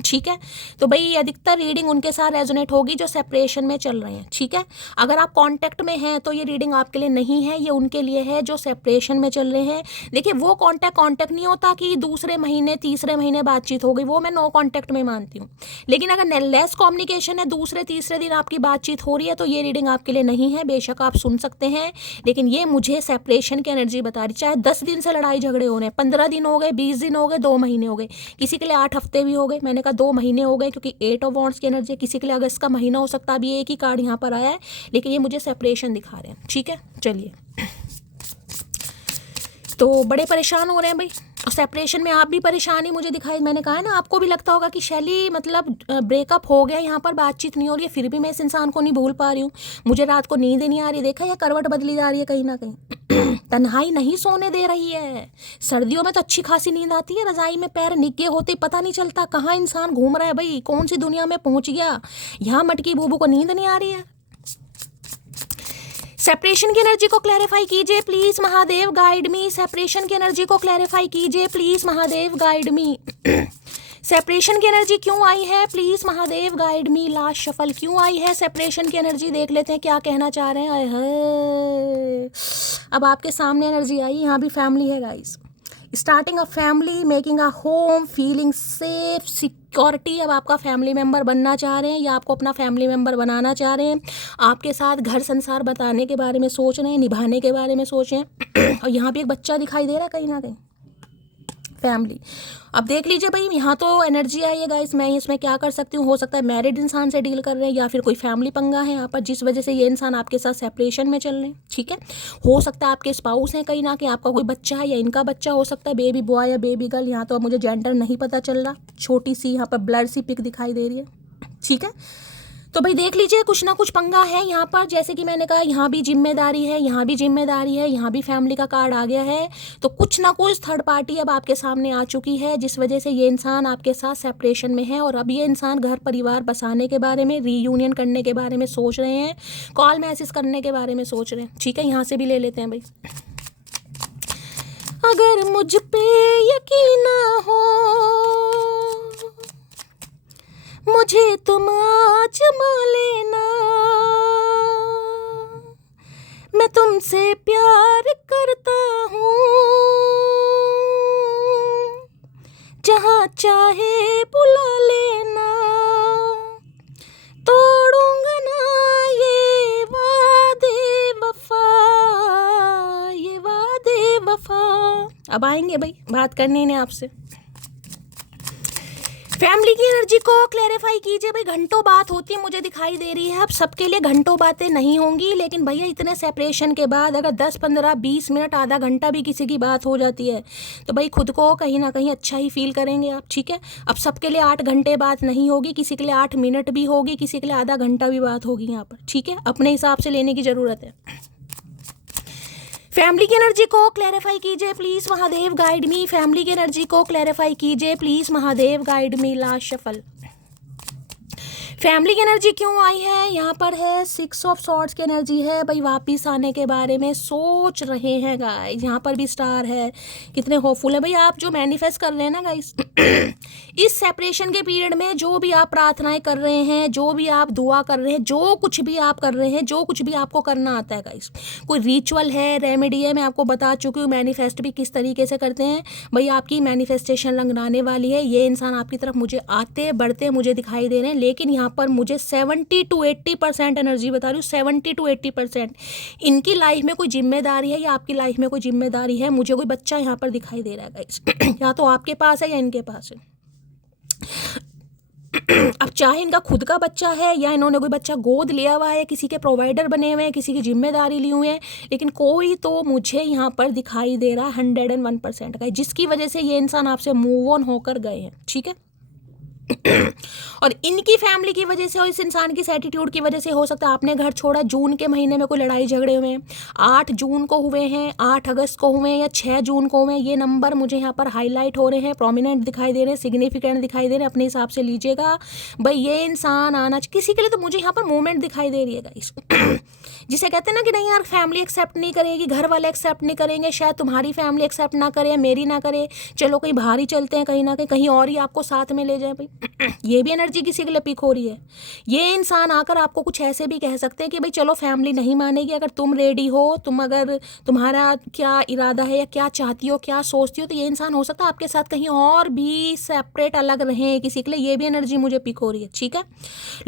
ठीक है। तो भाई अधिकतर रीडिंग उनके साथ रेजोनेट होगी जो सेपरेशन में चल रहे हैं, ठीक है। अगर आप कांटेक्ट में हैं तो ये रीडिंग आपके लिए नहीं है, ये उनके लिए है जो सेपरेशन में चल रहे हैं। देखिए वो कांटेक्ट नहीं होता कि दूसरे महीने तीसरे महीने बातचीत हो गई, वो मैं नो कांटेक्ट में मानती हूँ, लेकिन अगर लेस कम्युनिकेशन है, दूसरे तीसरे दिन आपकी बातचीत हो रही है, तो ये रीडिंग आपके लिए नहीं है। बेशक आप सुन सकते हैं, लेकिन ये मुझे सेपरेशन की एनर्जी बता रही, चाहे 10 दिन से लड़ाई झगड़े हो रहे हैं, 15 दिन हो गए, 20 दिन हो गए, 2 महीने हो गए, किसी के लिए 8 हफ्ते भी हो गए, मैंने कहा 2 महीने हो गए, क्योंकि 8 ऑफ वॉन्ड्स की एनर्जी है, किसी के लिए अगस्त का महीना हो सकता है, अभी एक ही कार्ड यहाँ पर आया है, लेकिन ये मुझे सेपरेशन दिखा रहे हैं, ठीक है। चलिए, तो बड़े परेशान हो रहे हैं भाई, और सेपरेशन में आप भी परेशानी मुझे दिखाई, मैंने कहा है ना आपको भी लगता होगा कि शैली मतलब ब्रेकअप हो गया, यहाँ पर बातचीत नहीं हो रही है, फिर भी मैं इस इंसान को नहीं भूल पा रही हूँ, मुझे रात को नींद नहीं आ रही, देखा या करवट बदली जा रही है कहीं ना कहीं, तन्हाई नहीं सोने दे रही है। सर्दियों में तो अच्छी खासी नींद आती है, रजाई में पैर निगे होते पता नहीं चलता कहाँ इंसान घूम रहा है भाई, कौन सी दुनिया में पहुंच गया, यहाँ मटकी बूबू को नींद नहीं आ रही है। सेपरेशन की एनर्जी को क्लैरिफाई कीजिए please Mahadev guide me, separation की एनर्जी को क्लैरिफाई कीजिए please Mahadev guide me. Separation की एनर्जी क्यों आई है, please Mahadev guide me. Last shuffle क्यों आई है, सेपरेशन की एनर्जी देख लेते हैं क्या कहना चाह रहे हैं। अब आपके सामने एनर्जी आई, यहाँ भी फैमिली है guys, starting a family, making a home, feeling safe, security. अब आपका फैमिली मेम्बर बनना चाह रहे हैं या आपको अपना फैमिली मेम्बर बनाना चाह रहे हैं, आपके साथ घर संसार बताने के बारे में सोच रहे हैं, निभाने के बारे में सोच रहे हैं। और यहाँ भी एक बच्चा दिखाई दे रहा है कहीं ना कहीं, फैमिली। अब देख लीजिए भाई, यहाँ तो एनर्जी आई है गाइस, मैं इसमें क्या कर सकती हूँ, हो सकता है मैरिड इंसान से डील कर रहे हैं या फिर कोई फैमिली पंगा है यहाँ पर, जिस वजह से ये इंसान आपके साथ सेपरेशन में चल रहे हैं, ठीक है। हो सकता है आपके स्पाउस हैं कहीं ना कहीं, आपका कोई बच्चा है या इनका बच्चा हो सकता है, बेबी बॉय या बेबी गर्ल, यहाँ तो अब मुझे जेंडर नहीं पता चल रहा, छोटी सी यहाँ पर ब्लर सी पिक दिखाई दे रही है, ठीक है। तो भाई देख लीजिए कुछ ना कुछ पंगा है यहाँ पर, जैसे कि मैंने कहा यहाँ भी जिम्मेदारी है, यहाँ भी जिम्मेदारी है, यहाँ भी फैमिली का कार्ड आ गया है, तो कुछ ना कुछ थर्ड पार्टी अब आपके सामने आ चुकी है, जिस वजह से ये इंसान आपके साथ सेपरेशन में है, और अब ये इंसान घर परिवार बसाने के बारे में, रीयूनियन करने के बारे में सोच रहे हैं, कॉल मैसेज करने के बारे में सोच रहे हैं, ठीक है। यहाँ से भी ले लेते हैं भाई। अगर मुझ पे यकीन ना हो मुझे तुम आजमा लेना, मैं तुमसे प्यार करता हूँ, जहाँ चाहे बुला लेना, तोड़ूंगा ना ये वादे वफा, ये वादे वफा। अब आएंगे भाई, बात करनी है आपसे। फैमिली की एनर्जी को क्लैरिफाई कीजिए भाई, घंटों बात होती है मुझे दिखाई दे रही है, अब सबके लिए घंटों बातें नहीं होंगी, लेकिन भैया इतने सेपरेशन के बाद अगर 10 15 20 मिनट आधा घंटा भी किसी की बात हो जाती है तो भाई खुद को कहीं ना कहीं अच्छा ही फील करेंगे आप, ठीक है। अब सबके लिए 8 घंटे बात नहीं होगी, किसी के लिए 8 मिनट भी होगी, किसी के लिए आधा घंटा भी बात होगी यहाँ पर, ठीक है। अपने हिसाब से लेने की ज़रूरत है। फैमिली की एनर्जी को क्लैरिफाई कीजिए please Mahadev guide me. Family की एनर्जी को क्लैरिफाई कीजिए please Mahadev guide me. Last shuffle. Family की एनर्जी क्यों आई है? यहाँ पर है 6 ऑफ सॉर्ड्स की एनर्जी है भाई, वापिस आने के बारे में सोच रहे हैं गाइस। यहाँ पर भी स्टार है, कितने होपफुल है भाई आप जो मैनिफेस्ट कर रहे हैं ना गाइस। इस सेपरेशन के पीरियड में जो भी आप प्रार्थनाएं कर रहे हैं, जो भी आप दुआ कर रहे हैं, जो कुछ भी आप कर रहे हैं, जो कुछ भी आपको करना आता है गाइस, कोई रिचुअल है, रेमेडी है, मैं आपको बता चुकी हूँ मैनिफेस्ट भी किस तरीके से करते हैं भाई। आपकी मैनिफेस्टेशन लंघनाने वाली है। ये इंसान आपकी तरफ मुझे आते बढ़ते मुझे दिखाई दे रहे हैं, लेकिन यहाँ पर मुझे 70 to 80% एनर्जी बता रही हूँ। 70 to 80% इनकी लाइफ में कोई जिम्मेदारी है या आपकी लाइफ में कोई जिम्मेदारी है। मुझे कोई बच्चा यहाँ पर दिखाई दे रहा है गाइस, या तो आपके पास है या इनके पास है। अब चाहे इनका खुद का बच्चा है या इन्होंने कोई बच्चा गोद लिया हुआ है, किसी के प्रोवाइडर बने हुए हैं, किसी की जिम्मेदारी ली हुई है, लेकिन कोई तो मुझे यहाँ पर दिखाई दे रहा है 101% का, जिसकी वजह से ये इंसान आपसे मूव ऑन होकर गए हैं। ठीक है, और इनकी फैमिली की वजह से और इस इंसान की एटीट्यूड की वजह से हो सकता है आपने घर छोड़ा, जून के महीने में कोई लड़ाई झगड़े हुए हैं, 8 जून को हुए हैं, 8 अगस्त को हुए हैं या 6 जून को हुए हैं। ये नंबर मुझे यहाँ पर हाईलाइट हो रहे हैं, प्रोमिनेंट दिखाई दे रहे हैं, सिग्निफिकेंट दिखाई दे रहे हैं। अपने हिसाब से लीजिएगा भाई। ये इंसान आना किसी के लिए तो मुझे यहाँ पर मूवमेंट दिखाई दे रही है गाइस। जिसे कहते हैं ना कि नहीं यार फैमिली एक्सेप्ट नहीं करेगी, घर वाले एक्सेप्ट नहीं करेंगे, शायद तुम्हारी फैमिली एक्सेप्ट ना करे, मेरी ना करे, चलो कहीं बाहर ही चलते हैं, कहीं ना कहीं और ही आपको साथ में ले जाए भाई। ये भी एनर्जी किसी के लिए पिक हो रही है। ये इंसान आकर आपको कुछ ऐसे भी कह सकते हैं कि भाई चलो फैमिली नहीं मानेगी, अगर तुम रेडी हो, तुम अगर तुम्हारा क्या इरादा है या क्या चाहती हो, क्या सोचती हो, तो ये इंसान हो सकता है आपके साथ कहीं और भी सेपरेट अलग रहे किसी के लिए। ये भी एनर्जी मुझे पिक हो रही है। ठीक है,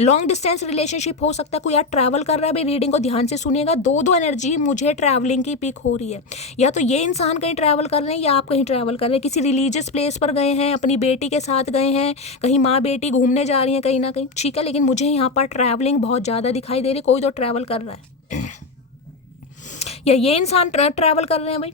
लॉन्ग डिस्टेंस रिलेशनशिप हो सकता है, कोई यार ट्रैवल कर रहा है भाई। रीडिंग को ध्यान से सुनिएगा, दो एनर्जी मुझे ट्रैवलिंग की पिक हो रही है। या तो ये इंसान कहीं ट्रैवल कर रहे हैं या आप कहीं ट्रैवल कर रहे हैं, किसी रिलीजियस प्लेस पर गए हैं, अपनी बेटी के साथ गए हैं, कहीं माँ बेटी घूमने जा रही हैं कहीं ना कहीं। ठीक है, लेकिन मुझे यहाँ पर ट्रैवलिंग बहुत ज़्यादा दिखाई दे रही, कोई तो ट्रैवल कर रहा है या ये इंसान ट्रैवल कर रहे हैं भाई,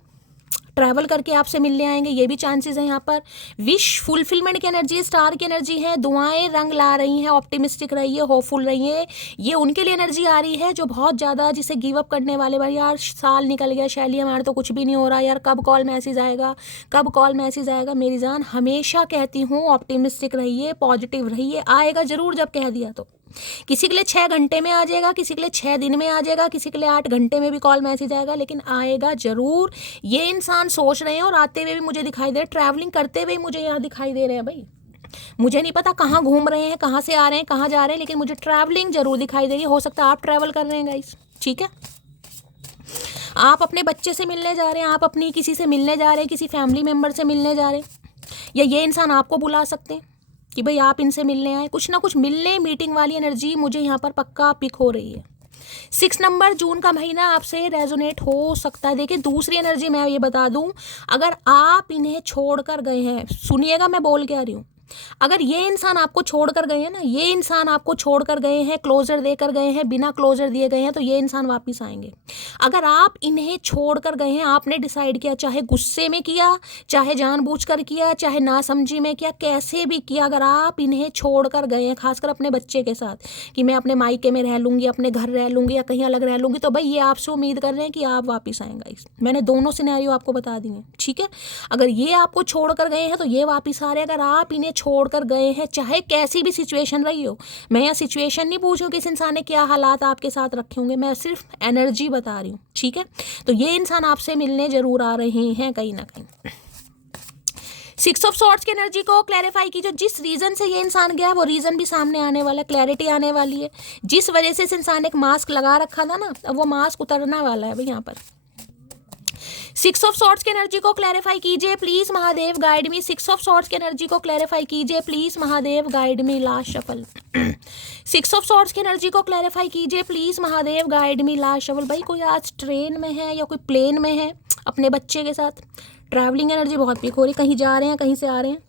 ट्रैवल करके आपसे मिलने आएंगे, ये भी चांसेस हैं यहाँ पर। विश फुलफिलमेंट की एनर्जी, स्टार की एनर्जी है, दुआएं रंग ला रही हैं, ऑप्टिमिस्टिक रहिए, होपफुल रहिए। ये उनके लिए एनर्जी आ रही है जो बहुत ज़्यादा जिसे गिव अप करने वाले भाई, यार साल निकल गया शैली, हमारे तो कुछ भी नहीं हो रहा यार, कब कॉल मैसेज आएगा, कब कॉल मैसेज आएगा। मेरी जान हमेशा कहती हूँ ऑप्टिमिस्टिक रहिए, पॉजिटिव रहिए, आएगा ज़रूर जब कह दिया तो। किसी के लिए 6 घंटे में आ जाएगा, किसी के लिए 6 दिन में आ जाएगा, किसी के लिए 8 घंटे में भी कॉल मैसेज आएगा, लेकिन आएगा जरूर। ये इंसान सोच रहे हैं और आते हुए भी मुझे दिखाई दे रहे, ट्रैवलिंग करते हुए मुझे यहाँ दिखाई दे रहे हैं भाई। मुझे नहीं पता कहाँ घूम रहे हैं, कहाँ से आ रहे हैं, कहाँ जा रहे हैं, लेकिन मुझे ट्रैवलिंग जरूर दिखाई दे रही है। हो सकता है आप ट्रैवल कर रहे हैं गाइस। ठीक है, आप अपने बच्चे से मिलने जा रहे हैं, आप अपनी किसी से मिलने जा रहे हैं, किसी फैमिली मेम्बर से मिलने जा रहे हैं, या ये इंसान आपको बुला सकते हैं कि भाई आप इनसे मिलने आए। कुछ ना कुछ मिलने मीटिंग वाली एनर्जी मुझे यहाँ पर पक्का पिक हो रही है। 6 नंबर जून का महीना आपसे रेजोनेट हो सकता है। देखिए दूसरी एनर्जी मैं ये बता दूं, अगर आप इन्हें छोड़कर गए हैं, सुनिएगा मैं बोल क्या रही हूँ, अगर ये इंसान आपको छोड़कर गए हैं ना, ये इंसान आपको छोड़कर गए हैं, क्लोजर देकर गए हैं, बिना क्लोजर दिए गए हैं, तो ये इंसान वापस आएंगे। अगर आप इन्हें छोड़कर गए हैं, आपने डिसाइड किया, चाहे गुस्से में किया, चाहे जानबूझकर किया, चाहे नासमझी में किया, कैसे भी किया, अगर आप इन्हें छोड़कर गए हैं, खासकर अपने बच्चे के साथ कि मैं अपने मायके में रह लूँगी, अपने घर रह लूँगी या कहीं अलग रह लूँगी, तो भाई ये आपसे उम्मीद कर रहे हैं कि आप वापस आएंगे। मैंने दोनों सिनेरियो आपको बता दिए। ठीक है, अगर ये आपको छोड़कर गए हैं तो ये वापस आ रहे हैं। अगर आप इन्हें छोड़कर गए हैं, चाहे कैसी भी सिचुएशन रही हो, मैं यहाँ सिचुएशन नहीं पूछ रही हूँ कि इस इंसान ने क्या हालात आपके साथ रखे होंगे, मैं सिर्फ एनर्जी बता रही हूँ। ठीक है, तो ये इंसान आपसे मिलने जरूर आ रहे हैं कहीं ना कहीं। 6 ऑफ सॉर्ड्स की एनर्जी को क्लैरिफाई कीजिए। जिस रीजन से ये इंसान गया वो रीजन भी सामने आने वाला है, क्लैरिटी आने वाली है। जिस वजह से इस इंसान ने एक मास्क लगा रखा था ना, अब वो मास्क उतरना वाला है भाई। यहाँ पर 6 ऑफ सॉर्ड्स की एनर्जी को क्लैरिफाई कीजिए please Mahadev guide me. 6 of swords की एनर्जी को क्लैरिफाई कीजिए please Mahadev guide me. Last shuffle. 6 of swords की एनर्जी को क्लैरिफाई कीजिए please Mahadev guide me. Last shuffle. भाई कोई आज ट्रेन में है या कोई प्लेन में है अपने बच्चे के साथ, ट्रैवलिंग एनर्जी बहुत पिक हो रही, कहीं जा रहे हैं कहीं से आ रहे हैं।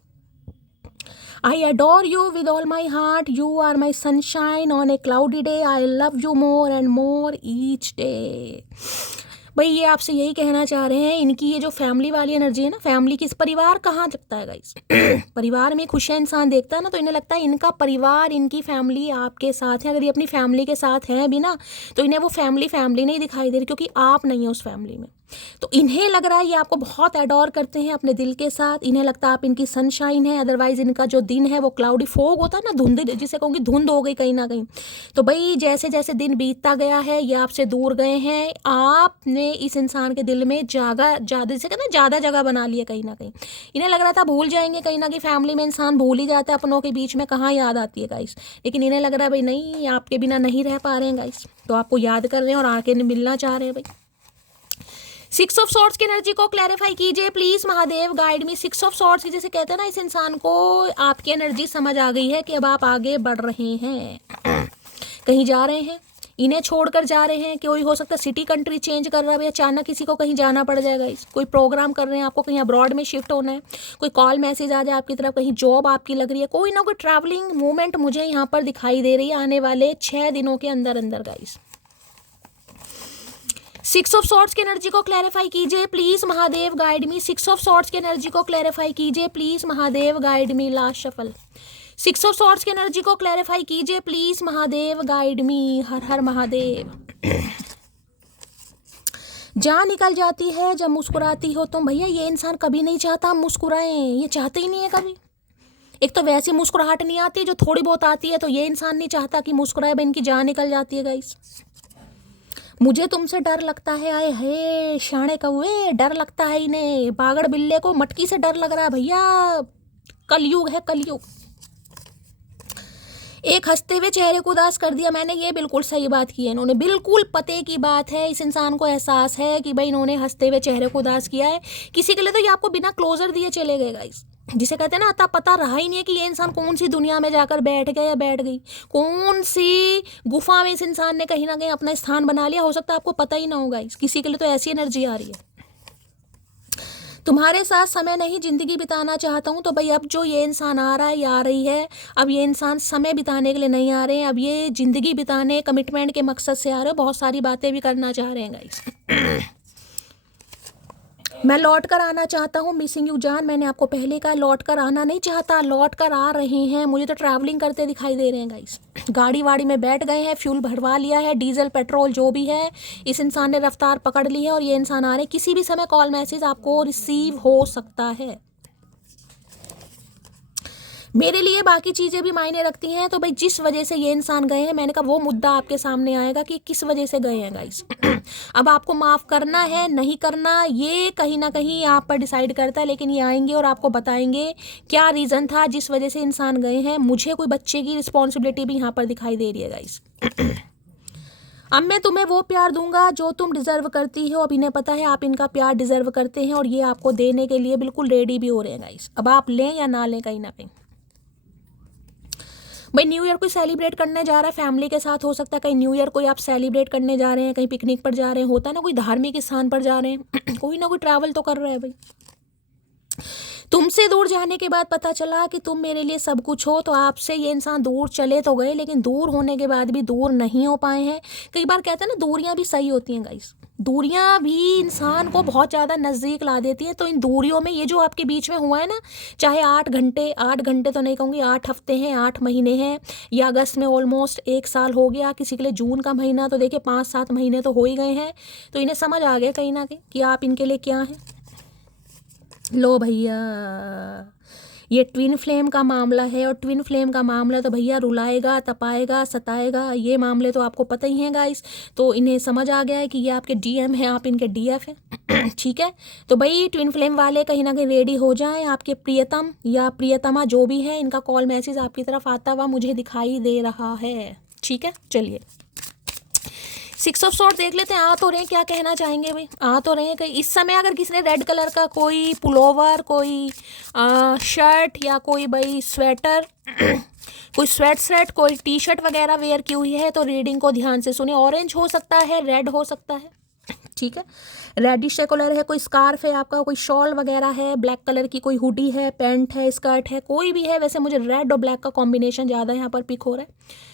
I adore you with all my heart. You are my sunshine on a cloudy day. I love you more and more each day. भाई ये आपसे यही कहना चाह रहे हैं, इनकी ये जो फैमिली वाली एनर्जी है ना, फैमिली की, परिवार कहाँ लगता है गाइस। परिवार में खुशियाँ इंसान देखता है ना, तो इन्हें लगता है इनका परिवार, इनकी फैमिली आपके साथ है। अगर ये अपनी फैमिली के साथ हैं भी ना, तो इन्हें वो फैमिली नहीं दिखाई दे रही, क्योंकि आप नहीं है उस फैमिली में। तो इन्हें लग रहा है ये आपको बहुत एडोर करते हैं अपने दिल के साथ। इन्हें लगता है आप इनकी सनशाइन है, अदरवाइज इनका जो दिन है वो क्लाउडी फोग होता है ना, धुंध, जिसे कहूँगी धुंध हो गई कहीं ना कहीं। तो भाई जैसे जैसे दिन बीतता गया है ये आपसे दूर गए हैं, आपने इस इंसान के दिल में ज़्यादा जैसे कहते ना ज़्यादा जगह बना ली है कहीं ना कहीं। इन्हें लग रहा था भूल जाएंगे कहीं ना कहीं, फैमिली में इंसान भूल ही जाता है, अपनों के बीच में कहाँ याद आती है गाइस। लेकिन इन्हें लग रहा है भाई नहीं, आपके बिना नहीं रह पा रहे हैं गाइस, तो आपको याद कर रहे हैं और आके मिलना चाह रहे हैं भाई। 6 ऑफ सॉर्ड्स की एनर्जी को क्लैरिफाई कीजिए please Mahadev, guide me. 6 of swords की जैसे कहते हैं ना, इस इंसान को आपकी एनर्जी समझ आ गई है कि अब आप आगे बढ़ रहे हैं, कहीं जा रहे हैं, इन्हें छोड़कर जा रहे हैं। कोई हो सकता है सिटी कंट्री चेंज कर रहा है, अचानक किसी को कहीं जाना पड़ जाएगा, कोई प्रोग्राम कर रहे हैं, आपको कहीं अब्रॉड में शिफ्ट होना है, कोई कॉल मैसेज आ जाए आपकी तरफ, कहीं जॉब आपकी लग रही है, कोई ना कोई ट्रैवलिंग मूवमेंट मुझे यहाँ पर दिखाई दे रही है आने वाले 6 दिनों के अंदर अंदर गाइस। 6 ऑफ सॉर्ड्स की एनर्जी को क्लैरिफाई कीजिए please Mahadev, guide me. 6 of swords की एनर्जी को क्लैरिफाई कीजिए please Mahadev, guide me. Last shuffle. 6 of swords की एनर्जी को क्लैरिफाई कीजिए प्लीज महादेव, गाइड मी। हर हर महादेव। जान निकल जाती है जब मुस्कुराती हो तुम। भैया ये इंसान कभी नहीं चाहता हम मुस्कुराएं, ये चाहते ही नहीं है कभी। एक तो वैसी मुस्कुराहट नहीं आती, जो थोड़ी बहुत आती है तो ये इंसान नहीं चाहता कि मुस्कुराए, भाई इनकी जान निकल जाती है गाइस। मुझे तुमसे डर लगता है, आए हे शाणे कौवे, डर लगता है इन्हें। बागड़ बिल्ले को मटकी से डर लग रहा है भैया, कलयुग है कलयुग। एक हंसते हुए चेहरे को उदास कर दिया मैंने, ये बिल्कुल सही बात की है इन्होंने, बिल्कुल पते की बात है। इस इंसान को एहसास है कि भाई इन्होंने हंसते हुए चेहरे को उदास किया है। किसी के लिए तो ये आपको बिना क्लोजर दिए चले गए गाइस, जिसे कहते हैं ना अता पता रहा ही नहीं है कि ये इंसान कौन सी दुनिया में जाकर बैठ गया या बैठ गई, कौन सी गुफा में इस इंसान ने कहीं ना कहीं अपना स्थान बना लिया। हो सकता है आपको पता ही ना होगा, किसी के लिए तो ऐसी एनर्जी आ रही है। तुम्हारे साथ समय नहीं जिंदगी बिताना चाहता हूँ। तो भाई अब जो ये इंसान आ रहा है या आ रही है, अब ये इंसान समय बिताने के लिए नहीं आ रहे हैं, अब ये जिंदगी बिताने कमिटमेंट के मकसद से आ रहे हैं, बहुत सारी बातें भी करना चाह रहे हैं गाइस। मैं लौट कर आना चाहता हूँ, मिसिंग यू जान। मैंने आपको पहले कहा लौट कर आना नहीं चाहता, लौट कर आ रहे हैं। मुझे तो ट्रैवलिंग करते दिखाई दे रहे हैं गाइस, गाड़ी वाड़ी में बैठ गए हैं, फ्यूल भरवा लिया है, डीजल पेट्रोल जो भी है, इस इंसान ने रफ्तार पकड़ ली है और ये इंसान आ रहे हैं। किसी भी समय कॉल मैसेज आपको रिसीव हो सकता है। मेरे लिए बाकी चीज़ें भी मायने रखती हैं। तो भाई जिस वजह से ये इंसान गए हैं, मैंने कहा वो मुद्दा आपके सामने आएगा कि किस वजह से गए हैं गाइस। अब आपको माफ़ करना है नहीं करना, ये कहीं ना कहीं आप पर डिसाइड करता है, लेकिन ये आएंगे और आपको बताएंगे क्या रीज़न था जिस वजह से इंसान गए हैं। मुझे कोई बच्चे की रिस्पॉन्सिबिलिटी भी यहाँ पर दिखाई दे रही है गाइस। अब मैं तुम्हें वो प्यार दूंगा जो तुम डिज़र्व करती हो। अब इन्हें पता है आप इनका प्यार डिज़र्व करते हैं और ये आपको देने के लिए बिल्कुल रेडी भी हो रहे हैं गाइस। अब आप लें या ना लें, कहीं ना कहीं भाई न्यू ईयर कोई सेलिब्रेट करने जा रहा है फैमिली के साथ, हो सकता है कहीं न्यू ईयर कोई आप सेलिब्रेट करने जा रहे हैं, कहीं पिकनिक पर जा रहे हैं, होता है ना कोई धार्मिक स्थान पर जा रहे हैं, कोई ना कोई ट्रैवल तो कर रहा है भाई। तुमसे दूर जाने के बाद पता चला कि तुम मेरे लिए सब कुछ हो। तो आपसे ये इंसान दूर चले तो गए, लेकिन दूर होने के बाद भी दूर नहीं हो पाए हैं। कई बार कहते हैं ना दूरियां भी सही होती हैं गाइस, दूरियां भी इंसान को बहुत ज़्यादा नज़दीक ला देती हैं। तो इन दूरियों में ये जो आपके बीच में हुआ है ना, चाहे 8 घंटे तो नहीं कहूँगी, 8 हफ्ते हैं, 8 महीने हैं, या अगस्त में ऑलमोस्ट 1 साल हो गया, किसी के लिए जून का महीना, तो देखिए 5-7 महीने तो हो ही गए हैं। तो इन्हें समझ आ गया कहीं ना कहीं कि आप इनके लिए क्या हैं। लो भैया, ये ट्विन फ्लेम का मामला है, और ट्विन फ्लेम का मामला तो भैया रुलाएगा, तपाएगा, सताएगा, ये मामले तो आपको पता ही हैं गाइस। तो इन्हें समझ आ गया है कि ये आपके डीएम हैं, आप इनके डीएफ हैं। ठीक है, तो भाई ट्विन फ्लेम वाले कहीं ना कहीं रेडी हो जाएं। आपके प्रियतम या प्रियतमा जो भी है, इनका कॉल मैसेज आपकी तरफ आता हुआ मुझे दिखाई दे रहा है। ठीक है, चलिए 6 ऑफ सॉर्ड देख लेते हैं। आ तो रहे हैं, क्या कहना चाहेंगे भाई, आ तो रहे हैं। कहीं इस समय अगर किसी ने रेड कलर का कोई पुलोवर, कोई शर्ट या कोई भाई स्वेटर कोई स्वेट कोई टी शर्ट वगैरह वेयर की हुई है, तो रीडिंग को ध्यान से सुने। ऑरेंज हो सकता है, रेड हो सकता है, ठीक है, रेडिश कलर है, कोई स्कार्फ है आपका, कोई शॉल वगैरह है, ब्लैक कलर की कोई हुडी है, पैंट है, स्कर्ट है, कोई भी है। वैसे मुझे रेड और ब्लैक का कॉम्बिनेशन ज़्यादा यहाँ पर पिक हो रहा है,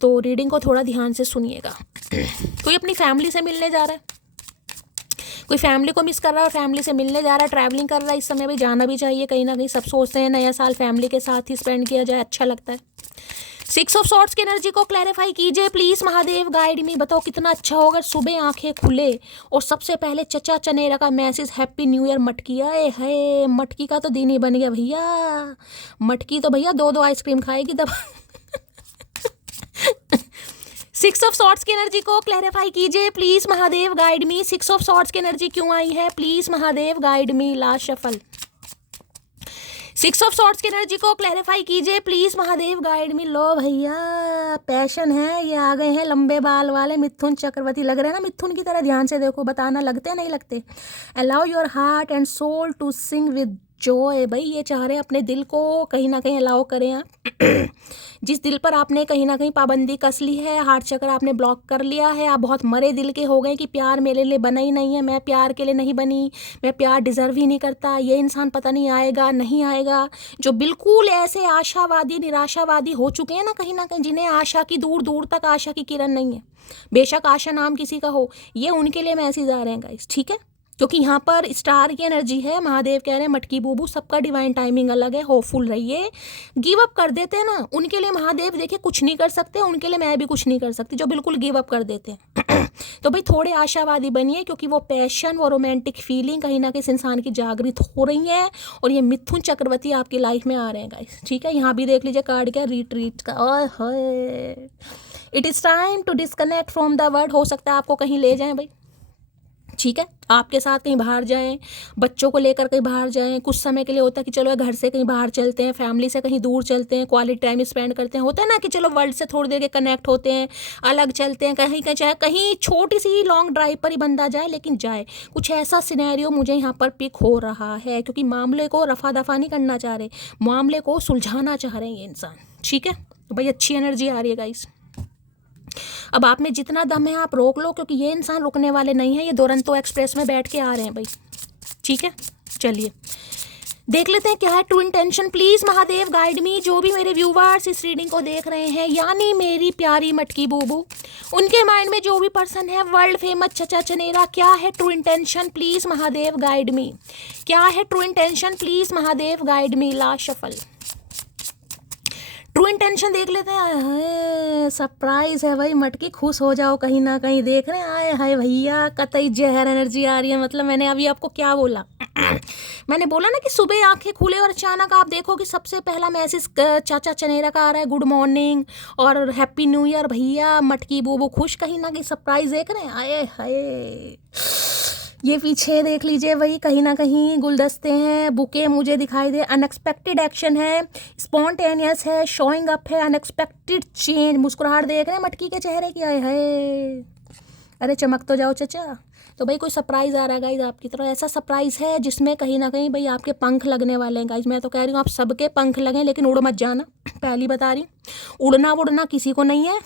तो रीडिंग को थोड़ा ध्यान से सुनिएगा। कोई अपनी फैमिली से मिलने जा रहा है, कोई फैमिली को मिस कर रहा है और फैमिली से मिलने जा रहा है, ट्रैवलिंग कर रहा है, इस समय भी जाना भी चाहिए कहीं ना कहीं। सब सोचते हैं नया साल फैमिली के साथ ही स्पेंड किया जाए, अच्छा लगता है। सिक्स ऑफ सॉर्ड्स की एनर्जी को क्लैरिफाई कीजिए प्लीज महादेव, गाइड मी। बताओ कितना अच्छा होगा सुबह आंखें खुले और सबसे पहले चचा चनेरा का मैसेज, हैप्पी न्यू ईयर मटकी। आए है, मटकी का तो दिन ही बन गया भैया। मटकी तो भैया 2-2 आइसक्रीम खाएगी तब। सिक्स ऑफ सॉर्ड्स की एनर्जी को क्लैरिफाई कीजिए please Mahadev, guide me. Six of swords की एनर्जी क्यों आई है please Mahadev, guide me. Last shuffle. Six of swords की एनर्जी को क्लैरिफाई कीजिए प्लीज महादेव, गाइड मी। लो भैया, पैशन है, ये आ गए हैं लंबे बाल वाले मिथुन चक्रवर्ती। लग रहे हैं ना मिथुन की तरह? ध्यान से देखो, बताना लगते नहीं लगते। Allow your heart and soul to sing with joy. भाई ये चाह रहे हैं अपने दिल को कहीं ना कहीं अलाउ करें आप। जिस दिल पर आपने कहीं ना कहीं पाबंदी कस ली है, हार्ट चक्र आपने ब्लॉक कर लिया है, आप बहुत मरे दिल के हो गए कि प्यार मेरे लिए बना ही नहीं है, मैं प्यार के लिए नहीं बनी, मैं प्यार डिजर्व ही नहीं करता, ये इंसान पता नहीं आएगा नहीं आएगा। जो बिल्कुल ऐसे आशावादी निराशावादी हो चुके हैं ना कहीं, जिन्हें आशा की दूर दूर तक आशा की किरण नहीं है, बेशक आशा नाम किसी का हो, ये उनके लिए मैसेज आ रहे हैं गाइस, ठीक है? क्योंकि यहाँ पर स्टार की एनर्जी है। महादेव कह रहे हैं मटकी बूबू, सबका डिवाइन टाइमिंग अलग है, होपफुल रहिए। गिव अप कर देते हैं ना, उनके लिए महादेव देखिए कुछ नहीं कर सकते, उनके लिए मैं भी कुछ नहीं कर सकती, जो बिल्कुल गिव अप कर देते हैं। तो भाई थोड़े आशावादी बनिए, क्योंकि वो पैशन, वो रोमांटिक फीलिंग कहीं ना कहीं इस इंसान की जागृत हो रही है, और ये मिथुन चक्रवर्ती आपकी लाइफ में आ रहे हैं गाइस, ठीक है? यहाँ भी देख लीजिए कार्ड क्या, रिट्रीट का। ओए it is time to disconnect from the world. हो सकता है आपको कहीं ले जाएं भाई, ठीक है? आपके साथ कहीं बाहर जाएं, बच्चों को लेकर कहीं बाहर जाएं, कुछ समय के लिए होता है कि चलो घर से कहीं बाहर चलते हैं, फैमिली से कहीं दूर चलते हैं, क्वालिटी टाइम स्पेंड करते हैं। होता है ना कि चलो वर्ल्ड से थोड़ी देर के कनेक्ट होते हैं, अलग चलते हैं, कहीं कहीं चाहे कहीं छोटी सी लॉन्ग ड्राइव पर ही बंदा जाए, लेकिन जाए। कुछ ऐसा सिनेरियो मुझे यहाँ पर पिक हो रहा है, क्योंकि मामले को रफा दफा नहीं करना चाह रहे, मामले को सुलझाना चाह रहे हैं ये इंसान, ठीक है? तो भाई अच्छी एनर्जी आ रही है गाइस। अब आप में जितना दम है आप रोक लो, क्योंकि ये इंसान रुकने वाले नहीं है, ये दुरंतो एक्सप्रेस में बैठ के आ रहे हैं भाई, ठीक है? चलिए देख लेते हैं क्या है true intention please Mahadev, guide मी। जो भी मेरे व्यूवर्स इस रीडिंग को देख रहे हैं, यानी मेरी प्यारी मटकी बूबू, उनके माइंड में जो भी पर्सन है वर्ल्ड फेमस चचा चनेरा, क्या है true intention please Mahadev, guide मी। क्या है true intention please Mahadev, guide me. Last shuffle. True intention देख लेते हैं। सरप्राइज है भाई मटकी, खुश हो जाओ कहीं ना कहीं। देख रहे हैं, आए हाय भैया, कतई जहर एनर्जी आ रही है। मतलब मैंने अभी आपको क्या बोला? मैंने बोला ना कि सुबह आंखें खुले और अचानक आप देखो कि सबसे पहला मैसेज चाचा चनेरा का आ रहा है, गुड मॉर्निंग और हैप्पी न्यू ईयर। भैया मटकी बूबू खुश कहीं ना कहीं, सरप्राइज देख रहे हैं। आए हाय, ये पीछे देख लीजिए भाई, कहीं ना कहीं गुलदस्ते हैं, बुके मुझे दिखाई दे, अनएक्सपेक्टेड एक्शन है, स्पॉन्टेनियस है, शोइंग अप है, अनएक्सपेक्टेड चेंज। मुस्कुराहट देख रहे हैं मटकी के चेहरे की। आए हाय, अरे चमक तो जाओ चचा। तो भाई कोई सरप्राइज आ रहा है गाइज आपकी तरफ, ऐसा सरप्राइज है जिसमें कहीं ना कहीं भाई आपके पंख लगने वाले हैं गाइज। मैं तो कह रही हूँ आप सबके पंख लगें, लेकिन उड़ मत जाना, पहली बता रही हूँ। उड़ना उड़ना किसी को नहीं है।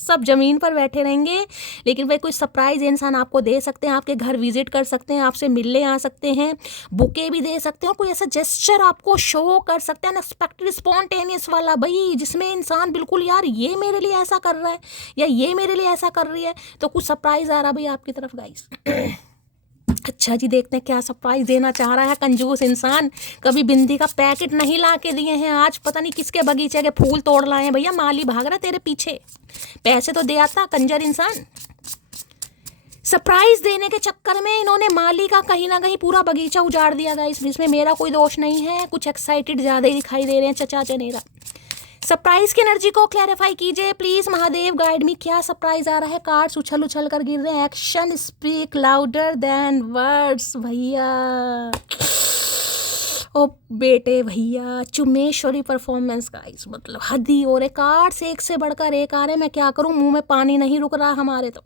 सब जमीन पर बैठे रहेंगे, लेकिन भाई कोई सरप्राइज इंसान आपको दे सकते हैं, आपके घर विजिट कर सकते हैं, आपसे मिलने आ सकते हैं, बुके भी दे सकते हैं, और कोई ऐसा जेस्चर आपको शो कर सकते हैं अनएक्सपेक्टेड स्पॉन्टेनियस वाला भाई, जिसमें इंसान बिल्कुल यार ये मेरे लिए ऐसा कर रहा है या ये मेरे लिए ऐसा कर रही है। तो कुछ सरप्राइज आ रहा भाई आपकी तरफ गाइस। अच्छा जी, देखते हैं क्या सरप्राइज देना चाह रहा है कंजूस इंसान। कभी बिंदी का पैकेट नहीं ला के दिए हैं, आज पता नहीं किसके बगीचे के फूल तोड़ लाए हैं। भैया माली भाग रहा तेरे पीछे, पैसे तो दे आता कंजर इंसान। सरप्राइज देने के चक्कर में इन्होंने माली का कहीं ना कहीं पूरा बगीचा उजाड़ दिया गाइस। इसमें मेरा कोई दोष नहीं है, कुछ एक्साइटेड ज़्यादा ही दिखाई दे रहे हैं चचा चनेरा। सरप्राइज की एनर्जी को क्लैरिफाई कीजिए प्लीज महादेव, गाइड मी। क्या सरप्राइज आ रहा है? कार्ड्स उछल उछल कर गिर रहे हैं। Action speak louder than words. भैया ओ बेटे भैया, चुमेश्वरी परफॉर्मेंस गाइस, मतलब हद ही हो रहे। कार्ड्स एक से बढ़कर एक आ रहे हैं, मैं क्या करूं, मुंह में पानी नहीं रुक रहा हमारे। तो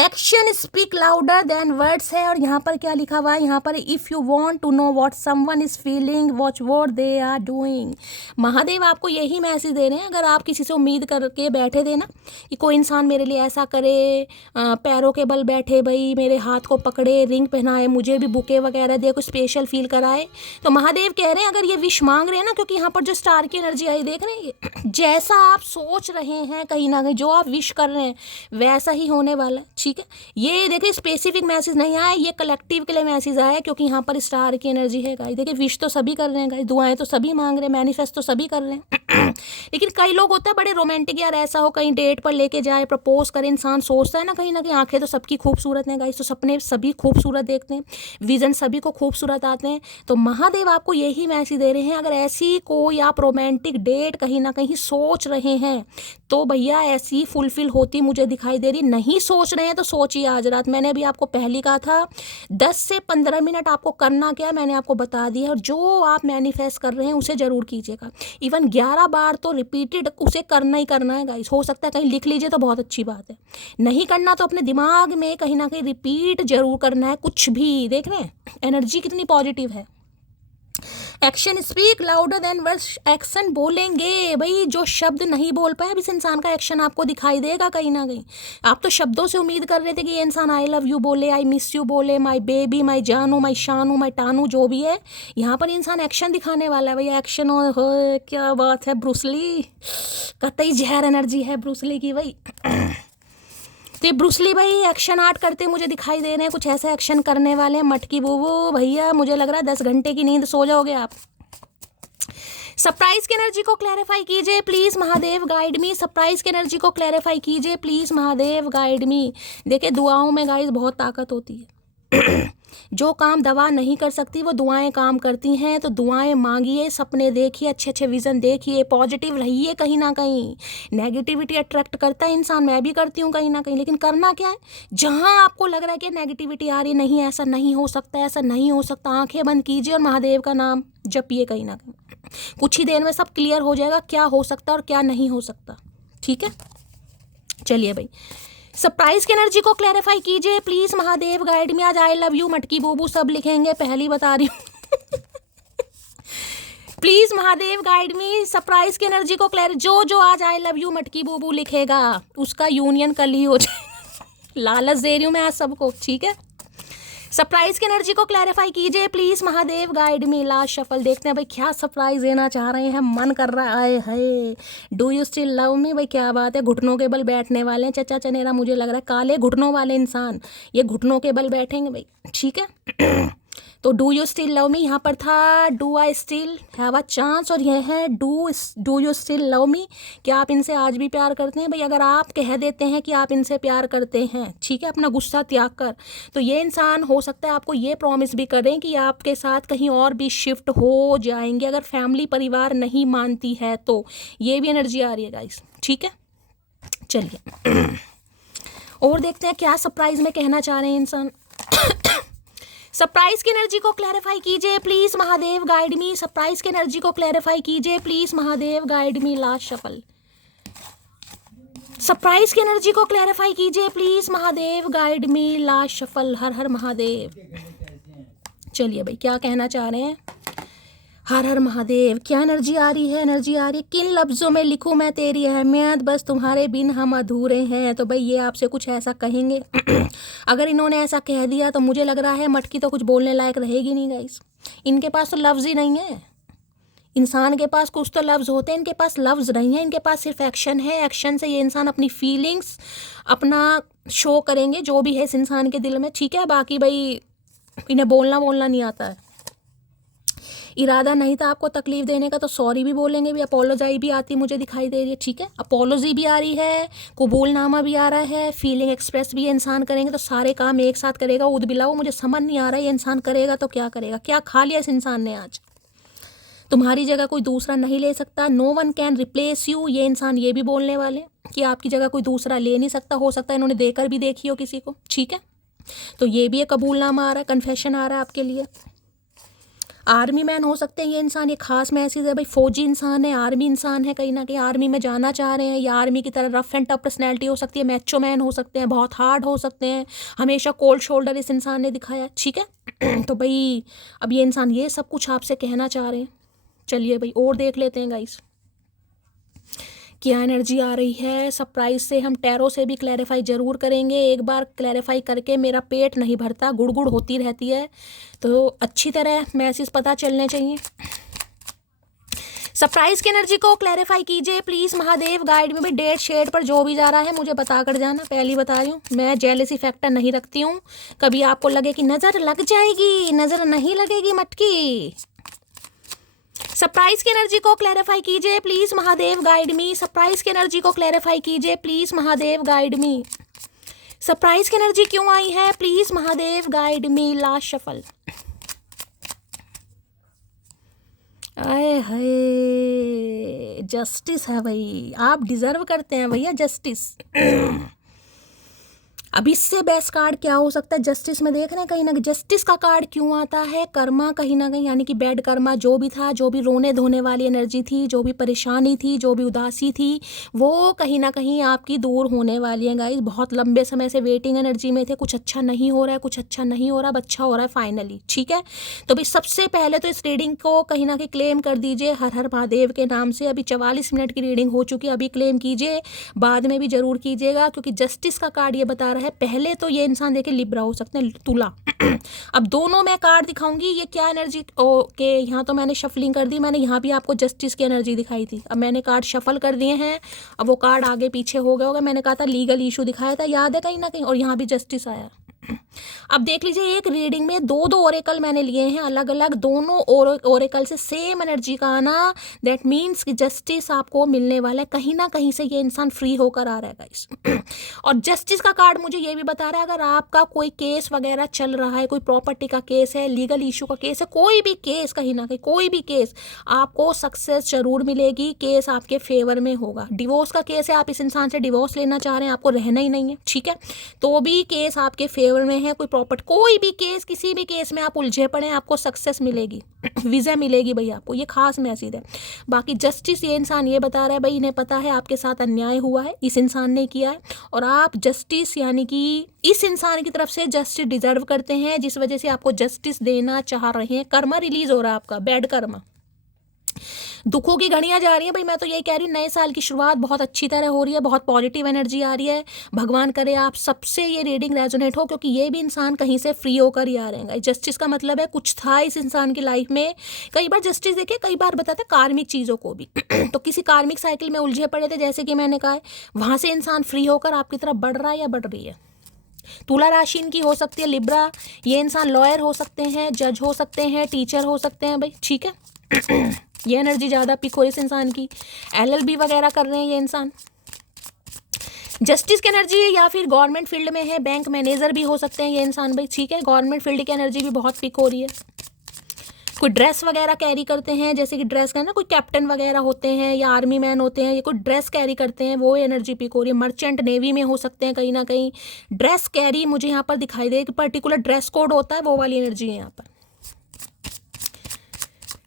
action speak louder than words है, और यहाँ पर क्या लिखा हुआ है? यहाँ पर if you want to know what someone is feeling watch what they are doing. Mahadev आपको यही मैसेज दे रहे हैं। अगर आप किसी से उम्मीद करके बैठे थे ना कि कोई इंसान मेरे लिए ऐसा करे, पैरों के बल बैठे भाई, मेरे हाथ को पकड़े, रिंग पहनाए, मुझे भी बुके वगैरह दे, कुछ स्पेशल फील कराए, तो महादेव कह रहे हैं अगर ये विश मांग रहे हैं ना, क्योंकि यहाँ पर जो स्टार की एनर्जी आई देख रहे हैं, जैसा आप सोच रहे हैं कहीं ना कहीं, जो आप विश कर रहे हैं वैसा ही होने वाला है, ठीक है। ये देखिए स्पेसिफिक मैसेज नहीं आया, ये कलेक्टिव के लिए मैसेज आया, क्योंकि यहाँ पर स्टार की एनर्जी है गाइस। देखिए विश तो सभी कर रहे हैं गाइस, दुआएं तो सभी मांग रहे हैं, मैनिफेस्ट तो सभी कर रहे हैं लेकिन कई लोग होता है बड़े रोमांटिक, यार ऐसा हो कहीं डेट पर लेके जाए, प्रपोज करे, इंसान सोचता है ना कहीं आंखें तो सबकी खूबसूरत हैं गाइस, तो सपने सभी खूबसूरत देखते हैं, विजन सभी को खूबसूरत आते हैं। तो महादेव आपको यही मैसेज दे रहे हैं, अगर ऐसी कोई आप रोमांटिक डेट कहीं ना कहीं सोच रहे हैं तो भैया ऐसी फुलफिल होती मुझे दिखाई दे रही। नहीं सोच रहे हैं तो सोचिए आज रात। मैंने अभी आपको पहले कहा था 10 से 15 मिनट आपको करना क्या है मैंने आपको बता दिया, और जो आप मैनिफेस्ट कर रहे हैं उसे जरूर कीजिएगा। इवन 11 बार तो रिपीटेड उसे करना ही करना है गाइस। हो सकता है कहीं लिख लीजिए तो बहुत अच्छी बात है, नहीं करना तो अपने दिमाग में कहीं ना कहीं रिपीट जरूर करना है कुछ भी। देख रहे हैं एनर्जी कितनी पॉजिटिव है। Action speak louder than words, action बोलेंगे भाई। जो शब्द नहीं बोल पाए अब इस इंसान का एक्शन आपको दिखाई देगा कहीं ना कहीं। आप तो शब्दों से उम्मीद कर रहे थे कि ये इंसान आई लव यू बोले, आई मिस यू बोले, माई बेबी, माई जानू, माई शानू, माई टानू, जो भी है यहाँ पर इंसान एक्शन दिखाने वाला है भैया। एक्शन और हो क्या बात है, ब्रूसली कतई जहर एनर्जी है ब्रूसली की भाई। तो ये ब्रूसली भाई एक्शन आर्ट करते मुझे दिखाई दे रहे हैं, कुछ ऐसा एक्शन करने वाले हैं। मटकी बूबू भैया मुझे लग रहा है 10 घंटे की नींद सो जाओगे आप। सरप्राइज की एनर्जी को क्लैरिफाई कीजिए please Mahadev guide me. Surprise की एनर्जी को क्लैरिफाई कीजिए प्लीज महादेव गाइड मी। देखिए दुआओं में गाइस बहुत ताकत होती है जो काम दवा नहीं कर सकती वो दुआएं काम करती हैं। तो दुआएं मांगिए, सपने देखिए, अच्छे अच्छे विजन देखिए, पॉजिटिव रहिए। कहीं ना कहीं नेगेटिविटी अट्रैक्ट करता है इंसान, मैं भी करती हूँ कहीं ना कहीं, लेकिन करना क्या है, जहाँ आपको लग रहा है कि नेगेटिविटी आ रही, नहीं ऐसा नहीं हो सकता, ऐसा नहीं हो सकता, आंखें बंद कीजिए और महादेव का नाम जपिए। कहीं ना कहीं कुछ ही देर में सब क्लियर हो जाएगा क्या हो सकता है और क्या नहीं हो सकता, ठीक है। चलिए भाई सरप्राइज की एनर्जी को क्लैरिफाई कीजिए प्लीज महादेव गाइड में। आज आई लव यू मटकी बूबू सब लिखेंगे, पहली बता रही हूँ please Mahadev guide me. Surprise की एनर्जी को जो आज आई लव यू मटकी बूबू लिखेगा उसका यूनियन कल ही हो जाए लालच दे रही हूँ मैं आज सबको, ठीक है। सरप्राइज की एनर्जी को क्लैरिफाई कीजिए please Mahadev guide me. Last shuffle देखते हैं भाई क्या सरप्राइज देना चाह रहे हैं, मन कर रहा है। Do you still love me भाई, क्या बात है। घुटनों के बल बैठने वाले हैं चचा चनेरा, मुझे लग रहा है काले घुटनों वाले इंसान ये घुटनों के बल बैठेंगे भाई, ठीक है। तो do you still love me यहाँ पर था, do I still have a chance, और यह है do you still love me. क्या आप इनसे आज भी प्यार करते हैं भाई। अगर आप कह देते हैं कि आप इनसे प्यार करते हैं, ठीक है, अपना गुस्सा त्याग कर, तो ये इंसान हो सकता है आपको ये प्रॉमिस भी करें कि आपके साथ कहीं और भी शिफ्ट हो जाएंगे, अगर फैमिली परिवार नहीं मानती है तो। ये भी एनर्जी आ रही है गाइस, ठीक है। चलिए और देखते हैं क्या सरप्राइज में कहना चाह रहे हैं इंसान सरप्राइज की एनर्जी को क्लैरिफाई कीजिए please Mahadev guide me. Surprise की एनर्जी को क्लैरिफाई कीजिए please Mahadev guide me. Last shuffle surprise की एनर्जी को क्लैरिफाई कीजिए please Mahadev guide me. Last shuffle हर हर महादेव। चलिए भाई क्या कहना चाह रहे हैं, हर हर महादेव। क्या एनर्जी आ रही है, एनर्जी आ रही है, किन लफ्ज़ों में लिखूं मैं तेरी अहमियत, बस तुम्हारे बिन हम अधूरे हैं। तो भाई ये आपसे कुछ ऐसा कहेंगे अगर इन्होंने ऐसा कह दिया तो मुझे लग रहा है मटकी तो कुछ बोलने लायक रहेगी नहीं गाइस। इनके पास तो लफ्ज़ ही नहीं है। इंसान के पास कुछ तो लफ्ज़ होते हैं, इनके पास लफ्ज़ नहीं है, इनके पास सिर्फ एक्शन है। एक्शन से ये इंसान अपनी फीलिंग्स अपना शो करेंगे जो भी है इस इंसान के दिल में, ठीक है। बाकी भाई इन्हें बोलना नहीं आता है। इरादा नहीं था आपको तकलीफ देने का तो सॉरी भी बोलेंगे भी, अपोलोजाई भी आती मुझे दिखाई दे रही है, ठीक है। अपोलोजी भी आ रही है, कबूलनामा भी आ रहा है, फीलिंग एक्सप्रेस भी इंसान करेंगे, तो सारे काम एक साथ करेगा। उद बिलाओ मुझे समझ नहीं आ रहा है ये इंसान करेगा तो क्या करेगा। क्या खा लिया इस इंसान ने आज, तुम्हारी जगह कोई दूसरा नहीं ले सकता। No one can replace you, ये इंसान ये भी बोलने वाले कि आपकी जगह कोई दूसरा ले नहीं सकता। हो सकता है इन्होंने देकर भी देखी हो किसी को, ठीक है। तो ये भी एक कबूलनामा आ रहा है, कन्फेशन आ रहा है आपके लिए। आर्मी मैन हो सकते हैं ये इंसान, ये खास मैसेज है भाई। फौजी इंसान है, आर्मी इंसान है, कहीं ना कहीं आर्मी में जाना चाह रहे हैं, या आर्मी की तरह रफ एंड टफ पर्सनैलिटी हो सकती है। मैचो मैन हो सकते हैं, बहुत हार्ड हो सकते हैं, हमेशा कोल्ड शोल्डर इस इंसान ने दिखाया, ठीक है। तो भाई अब ये इंसान ये सब कुछ आपसे कहना चाह रहे हैं। चलिए भाई और देख लेते हैं गाइस क्या एनर्जी आ रही है। सरप्राइज से हम टैरो से भी क्लैरिफाई ज़रूर करेंगे। एक बार क्लैरिफाई करके मेरा पेट नहीं भरता, गुड़गुड़ होती रहती है, तो अच्छी तरह मैसेज पता चलने चाहिए। सरप्राइज की एनर्जी को क्लैरिफाई कीजिए प्लीज महादेव, गाइड में भी डेट शेड पर जो भी जा रहा है मुझे बता कर जाना, पहली बता रही हूँ मैं जेलसी फैक्टर नहीं रखती हूँ, कभी आपको लगे कि नजर लग जाएगी, नजर नहीं लगेगी मटकी। सरप्राइज की एनर्जी को क्लैरिफाई कीजिए please Mahadev, guide me. Surprise की एनर्जी को क्लैरिफाई कीजिए please Mahadev, guide me. Surprise की एनर्जी क्यों आई है please Mahadev, guide me. Last shuffle. आए हाय, जस्टिस है भाई, आप डिजर्व करते हैं भैया जस्टिस। अब इससे बेस्ट कार्ड क्या हो सकता है जस्टिस में? देख रहे हैं कहीं ना कहीं जस्टिस का कार्ड क्यों आता है? कर्मा कहीं ना कहीं, यानी कि बैड कर्मा जो भी था, जो भी रोने धोने वाली एनर्जी थी, जो भी परेशानी थी, जो भी उदासी थी, वो कहीं ना कहीं आपकी दूर होने वाली है गाइस। बहुत लंबे समय से वेटिंग एनर्जी में थे, कुछ अच्छा नहीं हो रहा है, कुछ अच्छा नहीं हो रहा, अब अच्छा हो रहा है फाइनली, ठीक है। तो भाई सबसे पहले तो इस रीडिंग को कहीं ना कहीं क्लेम कर दीजिए हर हर महादेव के नाम से। अभी 44 मिनट की रीडिंग हो चुकी है, अभी क्लेम कीजिए, बाद में भी जरूर कीजिएगा, क्योंकि जस्टिस का कार्ड ये बता रहा है। पहले तो ये इंसान देखे लिब्रा हो सकते हैं, तुला। अब दोनों मैं कार्ड दिखाऊंगी, ये क्या एनर्जी, ओके यहाँ तो मैंने शफलिंग कर दी, मैंने यहाँ भी आपको जस्टिस की एनर्जी दिखाई थी, अब मैंने कार्ड शफल कर दिए हैं, अब वो कार्ड आगे पीछे हो गया होगा। मैंने कहा था लीगल इशू दिखाया था, याद है कहीं ना कहीं, और यहाँ भी जस्टिस आया। अब देख लीजिए एक रीडिंग में दो ओरेकल मैंने लिए हैं अलग अलग, दोनों ओरेकल से सेम एनर्जी का आना, दैट मीन्स कि जस्टिस आपको मिलने वाला है, कहीं ना कहीं से ये इंसान फ्री होकर आ रहा है गाइस। और जस्टिस का कार्ड मुझे ये भी बता रहा है, अगर आपका कोई केस वगैरह चल रहा है, कोई प्रॉपर्टी का केस है, लीगल इशू का केस है, कोई भी केस, कहीं ना कहीं कोई भी केस, आपको सक्सेस जरूर मिलेगी, केस आपके फेवर में होगा। डिवोर्स का केस है, आप इस इंसान से डिवोर्स लेना चाह रहे हैं, आपको रहना ही नहीं है, ठीक है, तो भी केस आपके फेवर में है। कोई प्रॉपर्टी, कोई भी केस, किसी भी केस में आप उलझे पड़े, आपको सक्सेस मिलेगी, विजय मिलेगी भाई आपको, ये खास मैसेज है। बाकी जस्टिस, ये इंसान ये बता रहा है भाई इन्हें पता है आपके साथ अन्याय हुआ है, इस इंसान ने किया है, और आप जस्टिस यानी कि इस इंसान की तरफ से जस्टिस डिजर्व करते हैं, जिस वजह से आपको जस्टिस देना चाह रहे हैं। कर्मा रिलीज हो रहा है आपका, बैड कर्मा, दुखों की घड़ियां जा रही है भाई। मैं तो यही कह रही हूँ, नए साल की शुरुआत बहुत अच्छी तरह हो रही है, बहुत पॉजिटिव एनर्जी आ रही है। भगवान करे आप सबसे ये रीडिंग रेजोनेट हो, क्योंकि ये भी इंसान कहीं से फ्री होकर ही आ रहे हैं। जस्टिस का मतलब है कुछ था इस इंसान की लाइफ में। कई बार जस्टिस देखिए, कई बार बताते कार्मिक चीज़ों को भी तो किसी कार्मिक साइकिल में उलझे पड़े थे, जैसे कि मैंने कहा है, वहाँ से इंसान फ्री होकर आपकी तरफ बढ़ रहा है या बढ़ रही है। तुला राशि इनकी हो सकती है लिब्रा, ये इंसान लॉयर हो सकते हैं, जज हो सकते हैं, टीचर हो सकते हैं भाई, ठीक है। ये एनर्जी ज़्यादा पिक हो इस इंसान की, LLB वगैरह कर रहे हैं ये इंसान। जस्टिस की एनर्जी या फिर गवर्नमेंट फील्ड में है, बैंक मैनेजर भी हो सकते हैं ये इंसान भाई, ठीक है। गवर्नमेंट फील्ड की एनर्जी भी बहुत पिक हो रही है। कोई ड्रेस वगैरह कैरी करते हैं, जैसे कि ड्रेस का ना, कोई कैप्टन वगैरह होते हैं या आर्मी मैन होते हैं, ये कोई ड्रेस कैरी करते हैं, वो एनर्जी पिक हो रही है। मर्चेंट नेवी में हो सकते हैं, कहीं ना कहीं ड्रेस कैरी मुझे यहाँ पर दिखाई दे, कि पर्टिकुलर ड्रेस कोड होता है, वो वाली एनर्जी है यहाँ पर।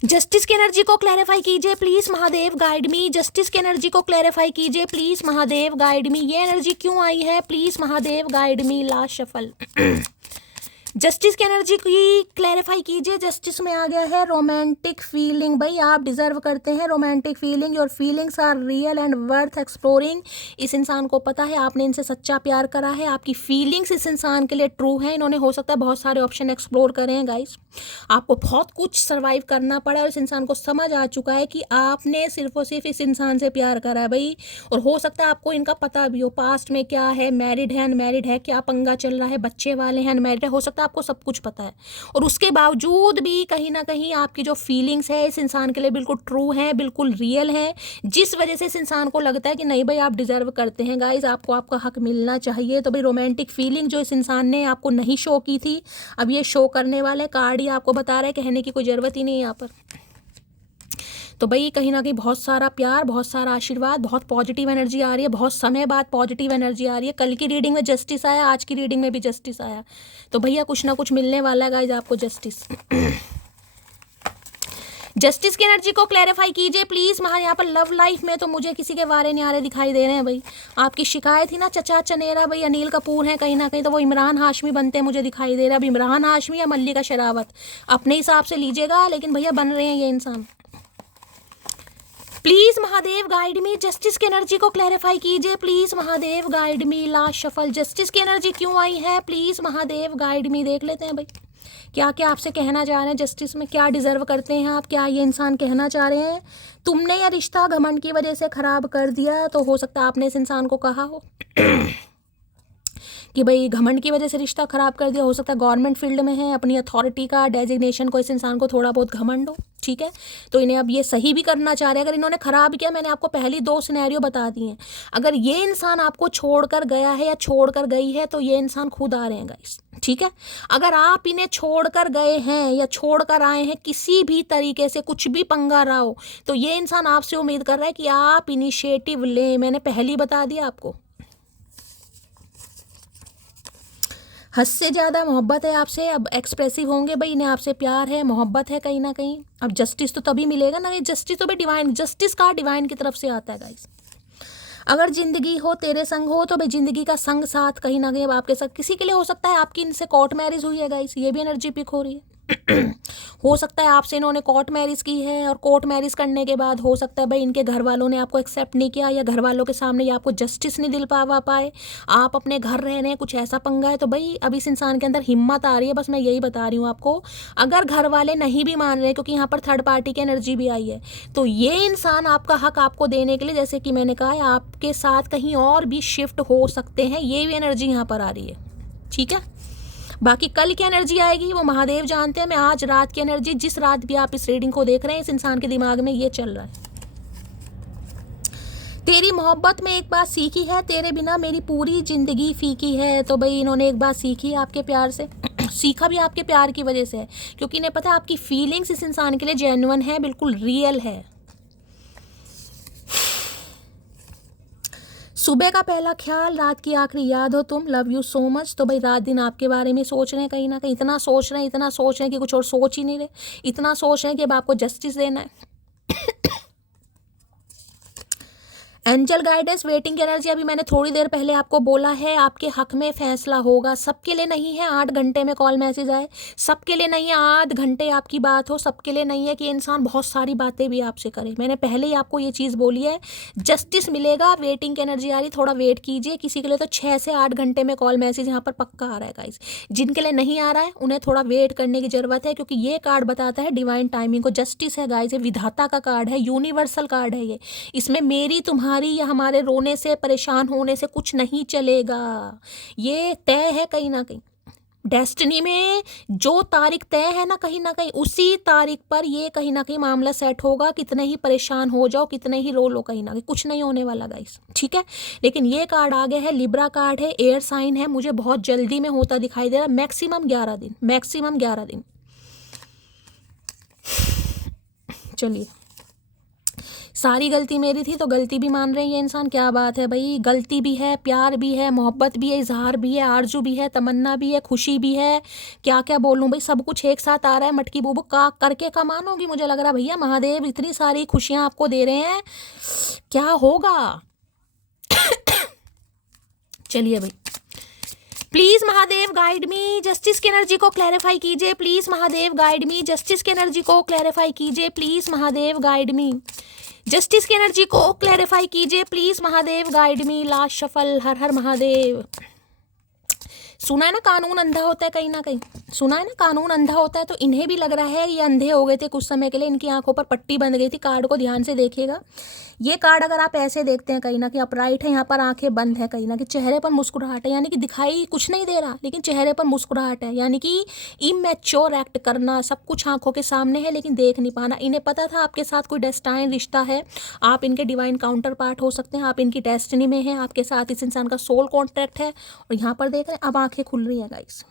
जस्टिस की एनर्जी को क्लैरिफाई कीजिए please Mahadev, guide me. Justice की एनर्जी को क्लैरिफाई कीजिए प्लीज महादेव, गाइड मी। ये एनर्जी क्यों आई है please Mahadev, guide me. Last shuffle. Justice की एनर्जी की क्लैरिफाई कीजिए। जस्टिस में आ गया है रोमांटिक फीलिंग। भाई आप डिजर्व करते हैं romantic feeling, your feelings are real and worth exploring. इस इंसान को पता है आपने इनसे सच्चा प्यार करा है, आपकी फीलिंग्स इस इंसान के लिए ट्रू है। इन्होंने हो सकता है बहुत सारे ऑप्शन एक्सप्लोर करे हैं गाइस, आपको बहुत कुछ सर्वाइव करना पड़ा और इस इंसान को समझ आ चुका है कि आपने सिर्फ और सिर्फ इस इंसान से प्यार करा है भाई। और हो सकता है आपको इनका पता भी हो, पास्ट में क्या है, मैरिड है अनमैरिड है, क्या पंगा चल रहा है, बच्चे वाले हैं अनमैरिड है, हो सकता है आपको सब कुछ पता है। और उसके बावजूद भी कहीं ना कहीं आपकी जो फीलिंग्स है इस इंसान के लिए बिल्कुल ट्रू है, बिल्कुल रियल है, जिस वजह से इस इंसान को लगता है कि नहीं भाई आप डिजर्व करते हैं गाइस, आपको आपका हक मिलना चाहिए। तो भाई रोमांटिक फीलिंग जो इस इंसान ने आपको नहीं शो की थी, अब ये शो करने वाले। कार्ड ही आपको बता रहा है, कहने की कोई ज़रूरत ही नहीं है यहाँ पर। तो भाई कहीं ना कहीं बहुत सारा प्यार, बहुत सारा आशीर्वाद, बहुत पॉजिटिव एनर्जी आ रही है, बहुत समय बाद पॉजिटिव एनर्जी आ रही है। कल की रीडिंग में जस्टिस आया, आज की रीडिंग में भी जस्टिस आया, तो भैया कुछ ना कुछ मिलने वाला है गाइस आपको जस्टिस। जस्टिस की एनर्जी को क्लैरिफाई कीजिए प्लीज। वहाँ यहाँ पर लव लाइफ में तो मुझे किसी के वारे न्यारे दिखाई दे रहे हैं भाई। आपकी शिकायत थी ना चचा चनेरा भाई अनिल कपूर है कहीं ना कहीं, तो वो इमरान हाशमी बनते मुझे दिखाई दे रहा है। अब इमरान हाशमी या मल्लिका शेरावत अपने हिसाब से लीजिएगा, लेकिन भैया बन रहे हैं ये इंसान। Please Mahadev guide me. Justice की एनर्जी को क्लैरिफाई कीजिए please Mahadev, guide me. Last shuffle. Justice की एनर्जी क्यों आई है प्लीज महादेव, गाइड मी। देख लेते हैं भाई क्या क्या आपसे कहना चाह रहे हैं जस्टिस में, क्या डिजर्व करते हैं आप, क्या ये इंसान कहना चाह रहे हैं। तुमने यह रिश्ता घमंड की वजह से खराब कर दिया, तो हो सकता है आपने इस इंसान को कहा हो कि भाई घमंड की वजह से रिश्ता खराब कर दिया। हो सकता है गवर्नमेंट फील्ड में है, अपनी अथॉरिटी का डेजिग्नेशन को इस इंसान को थोड़ा बहुत घमंड हो, ठीक है। तो इन्हें अब ये सही भी करना चाह रहे हैं। अगर इन्होंने खराब किया, मैंने आपको पहली 2 सिनेरियो बता दिए हैं। अगर ये इंसान आपको छोड़कर गया है या छोड़कर गई है, तो ये इंसान खुद आ रहे हैं गाइस, ठीक है। अगर आप इन्हें छोड़कर गए हैं या छोड़कर आए हैं, किसी भी तरीके से कुछ भी पंगा रहा हो, तो ये इंसान आपसे उम्मीद कर रहा है कि आप इनिशिएटिव लें। मैंने पहले ही बता दिया आपको, हद से ज़्यादा मोहब्बत है आपसे। अब एक्सप्रेसिव होंगे भाई, इन्हें आपसे प्यार है, मोहब्बत है कहीं ना कहीं। अब जस्टिस तो तभी मिलेगा ना, जस्टिस तो भाई डिवाइन, जस्टिस का डिवाइन की तरफ से आता है गाइस। अगर जिंदगी हो तेरे संग हो, तो भाई जिंदगी का संग साथ कहीं ना कहीं अब आपके साथ किसी के लिए हो सकता है। आपकी इनसे कोर्ट मैरिज हुई है गाइस, ये भी एनर्जी पिक हो रही है। हो सकता है आपसे इन्होंने कोर्ट मैरिज की है, और कोर्ट मैरिज करने के बाद हो सकता है भाई इनके घर वालों ने आपको एक्सेप्ट नहीं किया, या घर वालों के सामने ये आपको जस्टिस नहीं दिल पावा पाए, आप अपने घर रह रहे हैं, कुछ ऐसा पंगा है। तो भाई अब इस इंसान के अंदर हिम्मत आ रही है, बस मैं यही बता रही हूँ आपको। अगर घर वाले नहीं भी मान रहे, क्योंकि यहाँ पर थर्ड पार्टी की एनर्जी भी आई है, तो ये इंसान आपका हक आपको देने के लिए, जैसे कि मैंने कहा, आपके साथ कहीं और भी शिफ्ट हो सकते हैं। ये भी एनर्जी यहाँ पर आ रही है, ठीक है। बाकी कल की एनर्जी आएगी वो महादेव जानते हैं। मैं आज रात की एनर्जी, जिस रात भी आप इस रीडिंग को देख रहे हैं, इस इंसान के दिमाग में ये चल रहा है। तेरी मोहब्बत में एक बात सीखी है, तेरे बिना मेरी पूरी जिंदगी फीकी है। तो भाई इन्होंने एक बात सीखी है आपके प्यार से। सीखा भी आपके प्यार की वजह से है, क्योंकि इन्हें पता है आपकी फीलिंग्स इस इंसान के लिए जेन्युइन है, बिल्कुल रियल है। सुबह का पहला ख्याल, रात की आखिरी याद हो तुम, लव यू सो मच। तो भाई रात दिन आपके बारे में सोच रहे हैं कहीं ना कहीं, इतना सोच रहे हैं, इतना सोच रहे हैं कि कुछ और सोच ही नहीं रहे, इतना सोच रहे हैं कि अब आपको जस्टिस देना है। एंजल गाइडेंस, वेटिंग की एनर्जी, अभी मैंने थोड़ी देर पहले आपको बोला है आपके हक में फैसला होगा। सबके लिए नहीं है 8 घंटे में कॉल मैसेज आए, सबके लिए नहीं है 8 घंटे आपकी बात हो, सबके लिए नहीं है कि इंसान बहुत सारी बातें भी आपसे करे। मैंने पहले ही आपको ये चीज़ बोली है, जस्टिस मिलेगा। वेटिंग की एनर्जी आ रही, थोड़ा वेट कीजिए। किसी के लिए तो 6 से 8 घंटे में कॉल मैसेज यहाँ पर पक्का आ रहा है गाइस। जिनके लिए नहीं आ रहा है उन्हें थोड़ा वेट करने की ज़रूरत है, क्योंकि ये कार्ड बताता है डिवाइन टाइमिंग को। जस्टिस है गाइस, ये विधाता का कार्ड है, यूनिवर्सल कार्ड है ये। इसमें मेरी तुम्हारी या हमारे रोने से परेशान होने से कुछ नहीं चलेगा। ये तय है कहीं ना कहीं, डेस्टिनी में जो तारीख तय है ना कहीं उसी तारीख पर ये कहीं ना कहीं मामला सेट होगा। कितने ही परेशान हो जाओ, कितने ही रो लो, कहीं ना कहीं कुछ नहीं होने वाला गाइस, ठीक है। लेकिन ये कार्ड आगे है, लिब्रा कार्ड है, एयर साइन है, मुझे बहुत जल्दी में होता दिखाई दे रहा है। मैक्सिमम 11 दिन, मैक्सिमम 11 दिन। चलिए, सारी गलती मेरी थी तो गलती भी मान रहे हैं ये इंसान, क्या बात है भाई। गलती भी है, प्यार भी है, मोहब्बत भी है, इजहार भी है, आरजू भी है, तमन्ना भी है, खुशी भी है। क्या क्या बोलूं भाई, सब कुछ एक साथ आ रहा है। मटकी बुबू का करके कमान होगी मुझे लग रहा है भैया। महादेव इतनी सारी खुशियां आपको दे रहे हैं, क्या होगा। चलिए भाई, please Mahadev guide me, justice की एनर्जी को क्लैरिफाई कीजिए। Please Mahadev guide me, justice की एनर्जी को क्लैरिफाई कीजिए। Please Mahadev guide me, justice की एनर्जी को क्लैरिफाई कीजिए। Please Mahadev guide me. Last shuffle, हर हर महादेव। सुना है ना कानून अंधा होता है, कहीं ना कहीं सुना है ना कानून अंधा होता है। तो इन्हें भी लग रहा है ये अंधे हो गए थे कुछ समय के लिए, इनकी आंखों पर पट्टी बंध गई थी। कार्ड को ध्यान से देखिएगा, ये कार्ड अगर आप ऐसे देखते हैं कहीं ना कहीं अपराइट है, यहाँ पर आंखें बंद है, कहीं ना कहीं चेहरे पर मुस्कुराहट है, यानी कि दिखाई कुछ नहीं दे रहा लेकिन चेहरे पर मुस्कुराहट है, यानी कि इमेच्योर एक्ट करना। सब कुछ आंखों के सामने है लेकिन देख नहीं पाना। इन्हें पता था आपके साथ कोई डेस्टाइन रिश्ता है, आप इनके डिवाइन काउंटर पार्ट हो सकते हैं, आप इनकी डेस्टिनी में है, आपके साथ इस इंसान का सोल कॉन्ट्रैक्ट है। और यहाँ पर देख रहे हैं अब आंखें खुल रही हैं गाइस।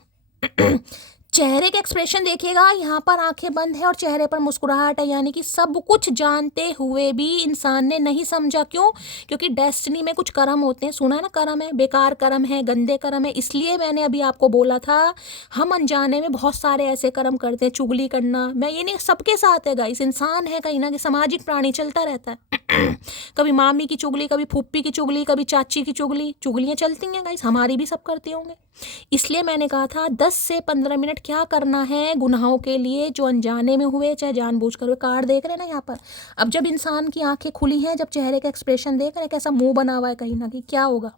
चेहरे के एक्सप्रेशन देखिएगा, यहाँ पर आंखें बंद है और चेहरे पर मुस्कुराहट है, यानी कि सब कुछ जानते हुए भी इंसान ने नहीं समझा। क्यों? क्योंकि डेस्टिनी में कुछ कर्म होते हैं, सुना है ना, कर्म है, बेकार कर्म है, गंदे कर्म है। इसलिए मैंने अभी आपको बोला था, हम अनजाने में बहुत सारे ऐसे कर्म करते हैं, चुगली करना। मैं ये नहीं, सबके साथ है गाइस, इंसान है कहीं ना कहीं, सामाजिक प्राणी, चलता रहता है। कभी मामी की चुगली, कभी फूफी की चुगली, कभी चाची की चुगली, चुगलियाँ चलती हैं गाइस, हमारी भी सब करते होंगे। इसलिए मैंने कहा था 10 से 15 मिनट क्या करना है गुनाहों के लिए जो अनजाने में हुए चाहे जानबूझकर हुए। कार्ड देख रहे हैं ना यहाँ पर, अब जब इंसान की आंखें खुली हैं, जब चेहरे का एक्सप्रेशन देख रहे हैं, कैसा मुंह बना हुआ है कहीं ना कहीं, क्या होगा।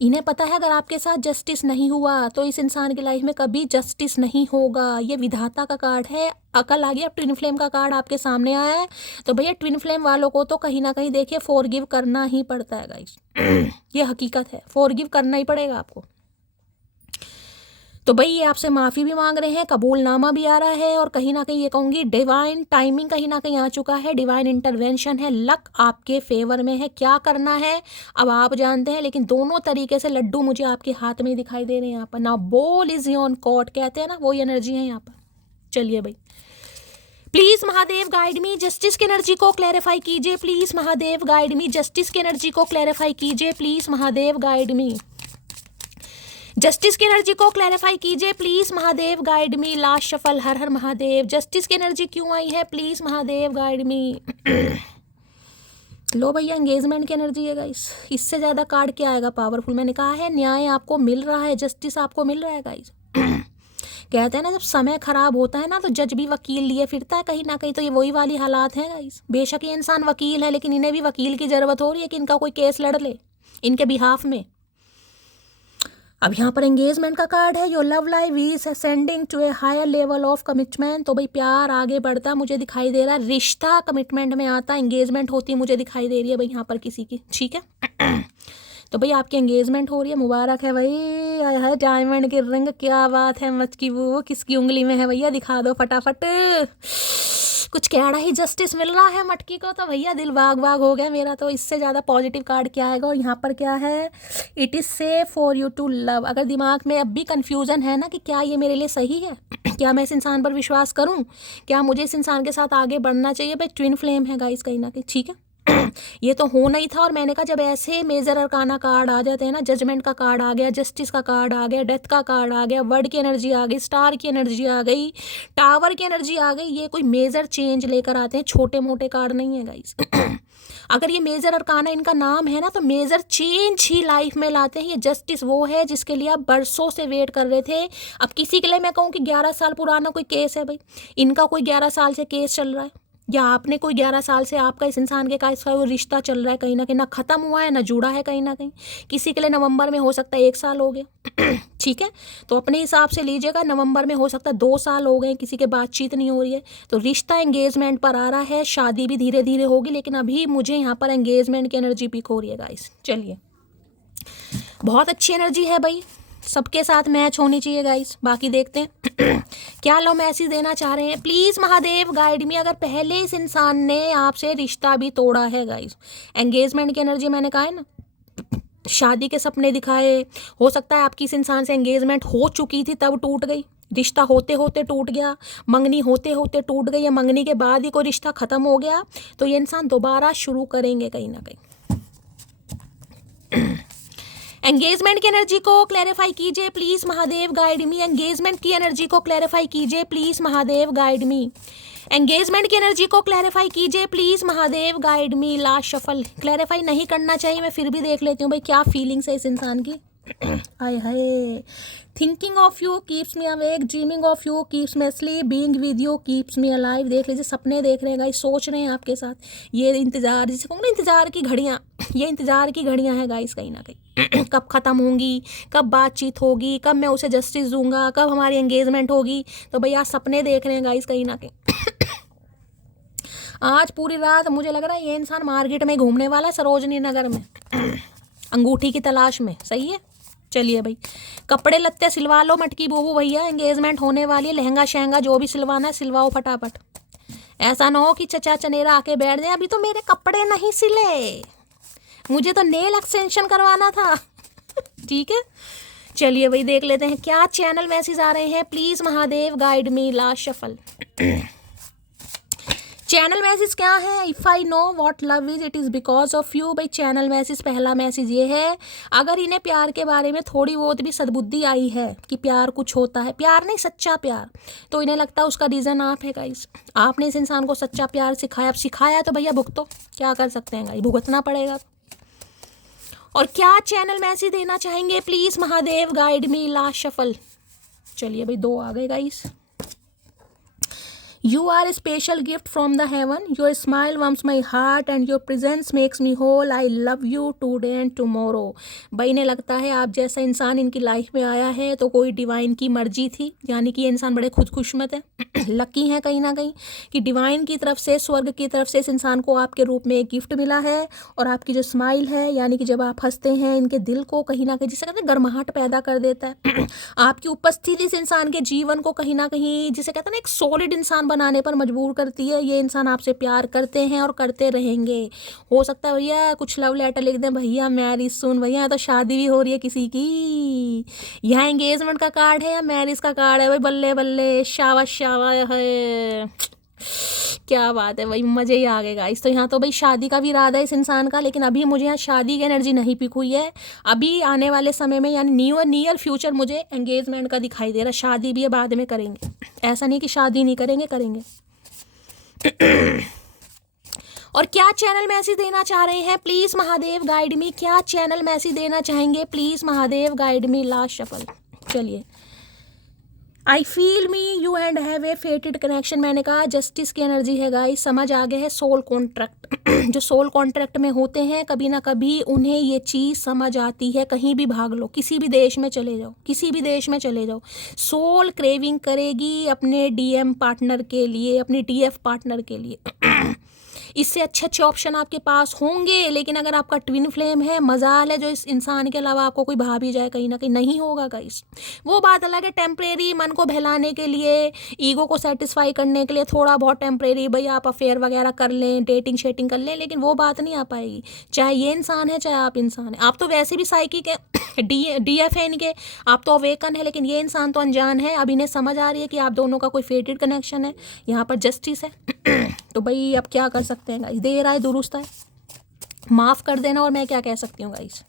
इन्हें पता है अगर आपके साथ जस्टिस नहीं हुआ तो इस इंसान की लाइफ में कभी जस्टिस नहीं होगा। ये विधाता का कार्ड है। अकल आ गया। ट्विन फ्लेम का कार्ड आपके सामने आया है तो भैया ट्विन फ्लेम वालों को तो कहीं ना कहीं देखिए फॉरगिव करना ही पड़ता है गाइस। ये हकीकत है, फॉरगिव करना ही पड़ेगा आपको। तो भाई ये आपसे माफ़ी भी मांग रहे हैं, कबूलनामा भी आ रहा है और कहीं ना कहीं ये कहूँगी डिवाइन टाइमिंग कहीं ना कहीं आ चुका है, डिवाइन इंटरवेंशन है, लक आपके फेवर में है। क्या करना है अब आप जानते हैं, लेकिन दोनों तरीके से लड्डू मुझे आपके हाथ में ही दिखाई दे रहे हैं यहाँ पर। ना बॉल इज ऑन कोर्ट कहते हैं ना, वही एनर्जी है यहाँ पर। चलिए भाई please Mahadev guide me, justice की एनर्जी को क्लैरिफाई कीजिए please Mahadev guide me, justice की एनर्जी को क्लैरिफाई कीजिए please Mahadev guide me, justice की एनर्जी को क्लैरिफाई कीजिए please Mahadev guide me. Last shuffle, हर हर महादेव। जस्टिस की एनर्जी क्यों आई है प्लीज महादेव गाइड मी। लो भैया एंगेजमेंट की एनर्जी है गाइस, इससे ज़्यादा कार्ड क्या आएगा पावरफुल। मैंने कहा है न्याय आपको मिल रहा है, जस्टिस आपको मिल रहा है गाइस। कहते हैं ना जब समय खराब होता है ना तो जज भी वकील लिए फिरता है कहीं ना कहीं, तो ये वही वाली हालात हैं गाइस। बेशक ये इंसान वकील है लेकिन इन्हें भी वकील की ज़रूरत हो रही है कि इनका कोई केस लड़ ले इनके बिहाफ में। अब यहाँ पर एंगेजमेंट का कार्ड है। Your love life is ascending to a higher level of commitment. तो भाई प्यार आगे बढ़ता मुझे दिखाई दे रहा है, रिश्ता कमिटमेंट में आता, एंगेजमेंट होती मुझे दिखाई दे रही है भाई यहाँ पर किसी की। ठीक है तो भाई आपकी एंगेजमेंट हो रही है, मुबारक है भाई। है डायमंड की रिंग, क्या बात है। मच की वो किसकी उंगली में है भैया, दिखा दो फटाफट। कुछ कैड़ा ही जस्टिस मिल रहा है मटकी को, तो भैया दिल बाग बाग हो गया मेरा। तो इससे ज़्यादा पॉजिटिव कार्ड क्या आएगा। और यहाँ पर क्या है, it is safe for you to love. अगर दिमाग में अब भी कन्फ्यूज़न है ना कि क्या ये मेरे लिए सही है, क्या मैं इस इंसान पर विश्वास करूँ, क्या मुझे इस इंसान के साथ आगे बढ़ना चाहिए। भाई ट्विन फ्लेम है गाइस कहीं ना कहीं। ठीक है ये तो होना ही था। और मैंने कहा जब ऐसे मेजर अरकाना कार्ड आ जाते हैं ना, जजमेंट का कार्ड आ गया, जस्टिस का कार्ड आ गया, डेथ का कार्ड आ गया, वर्ड की एनर्जी आ गई, स्टार की एनर्जी आ गई, टावर की एनर्जी आ गई, ये कोई मेजर चेंज लेकर आते हैं, छोटे मोटे कार्ड नहीं है गाइस। अगर ये मेजर अरकाना इनका नाम है ना तो मेजर चेंज ही लाइफ में लाते हैं। ये जस्टिस वो है जिसके लिए आप बरसों से वेट कर रहे थे। अब किसी के लिए मैं कहूँ कि 11 साल पुराना कोई केस है भाई, इनका कोई 11 साल से केस चल रहा है, या आपने कोई 11 साल से आपका इस इंसान के का इसका वो रिश्ता चल रहा है कहीं ना ख़त्म हुआ है ना जुड़ा है कहीं ना कहीं। किसी के लिए नवंबर में हो सकता है 1 साल हो गया। ठीक है तो अपने हिसाब से लीजिएगा, नवंबर में हो सकता है 2 साल हो गए, किसी के बातचीत नहीं हो रही है। तो रिश्ता एंगेजमेंट पर आ रहा है, शादी भी धीरे धीरे होगी, लेकिन अभी मुझे यहाँ पर एंगेजमेंट की एनर्जी पिक हो रही है गाइस। चलिए बहुत अच्छी एनर्जी है भाई, सबके साथ मैच होनी चाहिए गाइस। बाकी देखते हैं क्या लव मैसेज देना चाह रहे हैं प्लीज़ महादेव गाइड मी। अगर पहले इस इंसान ने आपसे रिश्ता भी तोड़ा है गाइस, एंगेजमेंट की एनर्जी मैंने कहा है ना, शादी के सपने दिखाए, हो सकता है आपकी इस इंसान से एंगेजमेंट हो चुकी थी तब टूट गई, रिश्ता होते होते टूट गया, मंगनी होते होते टूट गई, या मंगनी के बाद ही कोई रिश्ता ख़त्म हो गया, तो ये इंसान दोबारा शुरू करेंगे कहीं ना कहीं। एंगेजमेंट की एनर्जी को क्लैरिफाई कीजिए please Mahadev guide me. Engagement की एनर्जी को क्लैरिफाई कीजिए please Mahadev guide me. Engagement की एनर्जी को क्लैरिफाई कीजिए please Mahadev guide me. Last shuffle, clarify नहीं करना चाहिए, मैं फिर भी देख लेती हूँ भाई क्या फीलिंग्स है इस इंसान की। हाय हाय, thinking of you keeps me awake, dreaming of you keeps me asleep, being with you keeps me alive. देख लीजिए सपने देख रहे हैं गाइस, सोच रहे हैं आपके साथ। ये इंतज़ार, जिसे कहूँ ना इंतज़ार की घड़ियाँ, ये इंतज़ार की घड़ियाँ हैं गाइस कहीं ना कहीं। कब ख़त्म होंगी, कब बातचीत होगी, कब मैं उसे जस्टिस दूंगा, कब हमारी एंगेजमेंट होगी। तो भैया सपने देख रहे हैं गाइस कहीं ना कहीं। आज पूरी रात मुझे लग रहा है ये इंसान मार्केट में घूमने वाला है, सरोजनी नगर में अंगूठी की तलाश में। सही है, चलिए भाई कपड़े लत्ते सिलवा लो मटकी बूबू भैया, एंगेजमेंट होने वाली है, लहंगा शहंगा जो भी सिलवाना है सिलवाओ फटाफट। ऐसा ना हो कि चचा चनेरा आके बैठ जाए, अभी तो मेरे कपड़े नहीं सिले, मुझे तो नेल एक्सटेंशन करवाना था। ठीक है चलिए भाई देख लेते हैं क्या चैनल मैसेज आ रहे हैं please Mahadev guide me. Last shuffle, channel message क्या है। If I know what love is it is because of you. भाई चैनल मैसेज, पहला मैसेज ये है, अगर इन्हें प्यार के बारे में थोड़ी बहुत भी सद्बुद्धि आई है कि प्यार कुछ होता है, प्यार नहीं सच्चा प्यार, तो इन्हें लगता है उसका रीज़न आप है गाइस। आपने इस इंसान को सच्चा प्यार सिखाया, अब सिखाया तो भैया भुगतो, क्या कर सकते हैं गाइस, भुगतना पड़ेगा। और क्या चैनल मैसेज देना चाहेंगे please Mahadev guide me. Last shuffle, चलिए भाई 2 आ गए guys. You are a special gift from the heaven. Your smile warms my heart and your presence makes me whole. I love you today and tomorrow. भाई ने लगता है आप जैसा इंसान इनकी लाइफ में आया है तो कोई डिवाइन की मर्जी थी, यानी कि ये इंसान बड़े खुशकिस्मत है, लकी हैं कहीं ना कहीं कि डिवाइन की तरफ से, स्वर्ग की तरफ से इस इंसान को आपके रूप में एक गिफ्ट मिला है। और आपकी जो स्माइल है, यानी कि जब आप हंसते हैं, इनके दिल को कहीं ना कहीं, जिसे कहते हैं गर्माहट पैदा कर देता है। आपकी उपस्थिति इस इंसान के जीवन को कहीं ना कहीं, जिसे कहते हैं ना, एक सॉलिड इंसान बनाने पर मजबूर करती है। ये इंसान आपसे प्यार करते हैं और करते रहेंगे। हो सकता है भैया कुछ लव लेटर लिख दें, भैया मैरिज सुन, भैया यहाँ तो शादी भी हो रही है किसी की, यहाँ एंगेजमेंट का कार्ड है या मैरिज का कार्ड है, भाई बल्ले बल्ले, शाबाश शाबाश है, क्या बात है भाई, मज़े ही आ गए गाइस। तो यहाँ तो भाई शादी का भी इरादा है इस इंसान का, लेकिन अभी मुझे यहाँ शादी की एनर्जी नहीं पिक हुई है। अभी आने वाले समय में, यानी नियर फ्यूचर, मुझे एंगेजमेंट का दिखाई दे रहा है। शादी भी है बाद में करेंगे, ऐसा नहीं कि शादी नहीं करेंगे, करेंगे। और क्या चैनल मैसेज देना चाह रहे हैं, प्लीज़ महादेव गाइड मी, क्या चैनल मैसेज देना चाहेंगे, please Mahadev guide me. Last shuffle, चलिए। I feel me you and have a fated connection, मैंने कहा जस्टिस की एनर्जी है गाइस, समझ आ गए है। सोल कॉन्ट्रैक्ट जो सोल कॉन्ट्रैक्ट में होते हैं, कभी ना कभी उन्हें ये चीज़ समझ आती है। कहीं भी भाग लो, किसी भी देश में चले जाओ, किसी भी देश में चले जाओ, सोल क्रेविंग करेगी अपने डीएम पार्टनर के लिए, अपनी डीएफ पार्टनर के लिए। इससे अच्छे अच्छे ऑप्शन आपके पास होंगे, लेकिन अगर आपका ट्विन फ्लेम है, मजाल है जो इस इंसान के अलावा आपको कोई भा भी जाए, कहीं ना कहीं नहीं होगा गाइस। वो बात अलग है, टेम्परेरी, मन को बहलाने के लिए, ईगो को सेटिस्फाई करने के लिए थोड़ा बहुत टेम्परेरी, भाई आप अफेयर वगैरह कर लें, डेटिंग शेटिंग कर लें, लेकिन वो बात नहीं आ पाएगी। चाहे ये इंसान है, चाहे आप इंसान है, आप तो वैसे भी साइकिक है, डीएफ है इनके, आप तो अवेकन है, लेकिन ये इंसान तो अनजान है। अब इन्हें समझ आ रही है कि आप दोनों का कोई फेटेड कनेक्शन है, यहाँ पर जस्टिस है। तो भाई अब क्या कर सकते हैं गाइस, देर आए दुरुस्त है, माफ़ कर देना, और मैं क्या कह सकती हूँ गाइस।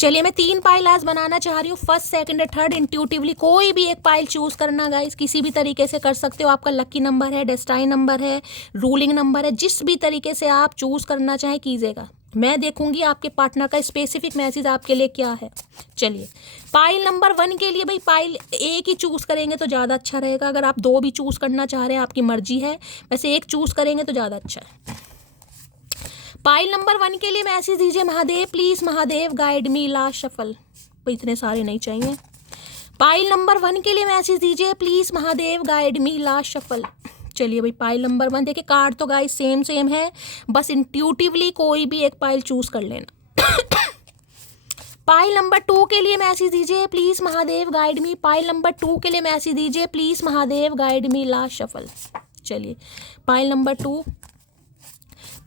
चलिए, मैं 3 पाइल आज बनाना चाह रही हूँ, फर्स्ट सेकंड और थर्ड। इंट्यूटिवली कोई भी एक पाइल चूज़ करना गाइस, किसी भी तरीके से कर सकते हो। आपका लकी नंबर है, डेस्टाइन नंबर है, रूलिंग नंबर है, जिस भी तरीके से आप चूज़ करना चाहें कीजिएगा। मैं देखूंगी आपके पार्टनर का स्पेसिफिक मैसेज आपके लिए क्या है। चलिए, पाइल नंबर 1 के लिए भाई पाइल एक ही चूज़ करेंगे तो ज़्यादा अच्छा रहेगा। अगर आप 2 भी चूज़ करना चाह रहे हैं, आपकी मर्जी है, वैसे एक चूज़ करेंगे तो ज़्यादा अच्छा है। पाइल नंबर 1 के लिए मैसेज दीजिए Mahadev, please Mahadev guide me. Last shuffle, भाई इतने सारे नहीं चाहिए। पाइल नंबर 1 के लिए मैसेज दीजिए, please Mahadev guide me. Last shuffle, चलिए भाई पाइल नंबर 1, देखिए कार्ड तो गाइस सेम है, बस इंट्यूटिवली कोई भी एक पाइल चूज़ कर लेना। पाइल नंबर 2 के लिए मैसेज दीजिए, please Mahadev guide me. Pile number 2 के लिए मैसेज दीजिए, please Mahadev guide me. Last shuffle, चलिए पाइल नंबर 2।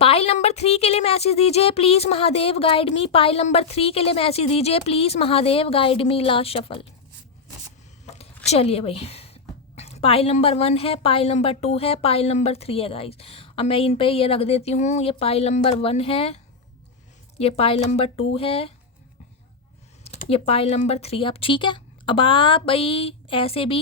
पाइल नंबर 3 के लिए मैसेज दीजिए, please Mahadev guide me. Pile number 3 के लिए मैसेज दीजिए, please Mahadev guide me. Last shuffle, चलिए भाई पाइल नंबर 1 है, पाइल नंबर 2 है, पाइल नंबर 3 है गाइस। अब मैं इन पे ये रख देती हूँ, ये पाइल नंबर 1 है, ये पाइल नंबर 2 है, ये पाइल नंबर 3। अब ठीक है, अब आप भाई ऐसे भी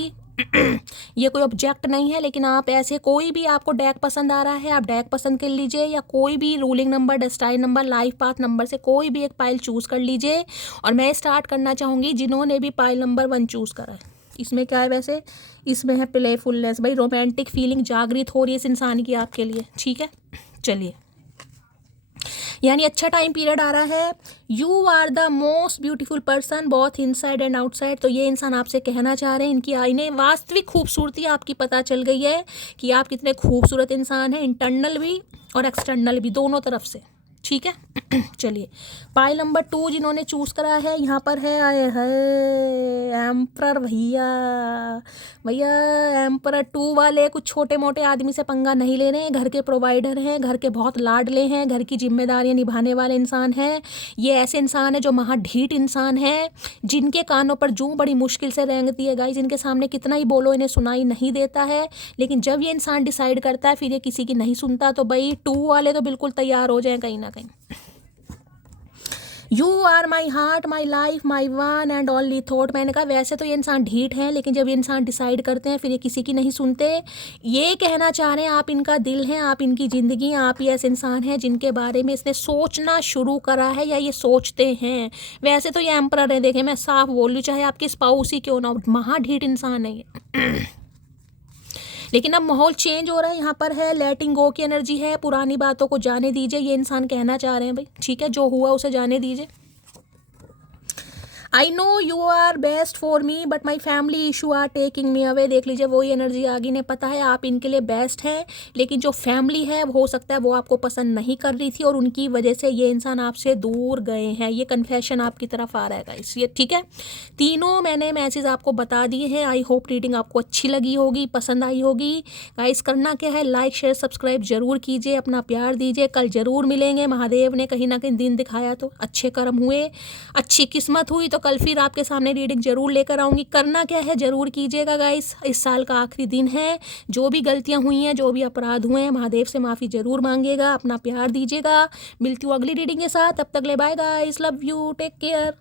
ये कोई ऑब्जेक्ट नहीं है, लेकिन आप ऐसे कोई भी आपको डेक पसंद आ रहा है, आप डेक पसंद कर लीजिए, या कोई भी ruling number, destined number, life path number से कोई भी एक पाइल चूज़ कर लीजिए। और मैं स्टार्ट करना चाहूँगी जिन्होंने भी पाइल नंबर 1 चूज़ करा है। इसमें क्या है वैसे, इसमें है प्लेफुलनेस, भाई रोमांटिक फीलिंग जागृत हो रही है इस इंसान की आपके लिए। ठीक है, चलिए, यानी अच्छा टाइम पीरियड आ रहा है। You are the most beautiful person both inside and outside. तो ये इंसान आपसे कहना चाह रहे हैं, इनकी आईने वास्तविक खूबसूरती आपकी पता चल गई है कि आप कितने खूबसूरत इंसान हैं, इंटरनल भी और एक्सटर्नल भी, दोनों तरफ से। ठीक है, चलिए पाइल नंबर 2 जिन्होंने चूज़ करा है, यहाँ पर है, आए है एम्परर। भैया भैया एम्परर 2 वाले कुछ छोटे मोटे आदमी से पंगा नहीं ले रहे हैं, घर के प्रोवाइडर हैं, घर के बहुत लाडले हैं, घर की जिम्मेदारियां निभाने वाले इंसान हैं। ये ऐसे इंसान है जो महाढीठ इंसान है, जिनके कानों पर जूं बड़ी मुश्किल से रेंगती है गाइस। इनके सामने कितना ही बोलो इन्हें सुनाई नहीं देता है, लेकिन जब ये इंसान डिसाइड करता है फिर ये किसी की नहीं सुनता। तो भाई 2 वाले तो बिल्कुल तैयार हो जाएं कहीं ना कहीं। You are my heart, my life, my one and only thought. मैंने कहा वैसे तो ये इंसान ढीठ हैं, लेकिन जब ये इंसान डिसाइड करते हैं फिर ये किसी की नहीं सुनते। ये कहना चाह रहे हैं आप इनका दिल हैं, आप इनकी ज़िंदगी, आप ही ऐसे इंसान हैं जिनके बारे में इसने सोचना शुरू करा है, या ये सोचते हैं। वैसे तो ये एम्परर है, देखें मैं साफ बोल लूँ, चाहे आपके स्पाउस ही क्यों ना हो, महाढीठ इंसान है ये। लेकिन अब माहौल चेंज हो रहा है, यहाँ पर है लेटिंग गो की एनर्जी है, पुरानी बातों को जाने दीजिए, ये इंसान कहना चाह रहे हैं भाई, ठीक है, जो हुआ उसे जाने दीजिए। I know you are best for me but my family issue are taking me away. देख लीजिए वही एनर्जी आगे ने पता है आप इनके लिए बेस्ट हैं, लेकिन जो फैमिली है हो सकता है वो आपको पसंद नहीं कर रही थी और उनकी वजह से ये इंसान आपसे दूर गए हैं। ये कन्फेशन आपकी तरफ आ रहा है गाइस, ये ठीक है। तीनों मैंने मैसेज आपको बता दिए हैं। आई होप रीडिंग आपको अच्छी लगी होगी, पसंद आई होगी। गाइस करना क्या है, लाइक शेयर सब्सक्राइब जरूर कीजिए, अपना प्यार दीजिए। कल जरूर मिलेंगे, महादेव ने कहीं ना कहीं दिन दिखाया तो अच्छे कर्म हुए, अच्छी किस्मत हुई तो कल फिर आपके सामने रीडिंग जरूर लेकर आऊंगी। करना क्या है जरूर कीजिएगा गाइस, इस साल का आखिरी दिन है, जो भी गलतियां हुई हैं, जो भी अपराध हुए हैं, महादेव से माफ़ी जरूर मांगिएगा, अपना प्यार दीजिएगा। मिलती हूँ अगली रीडिंग के साथ, तब तक ले bye guys, love you, take care.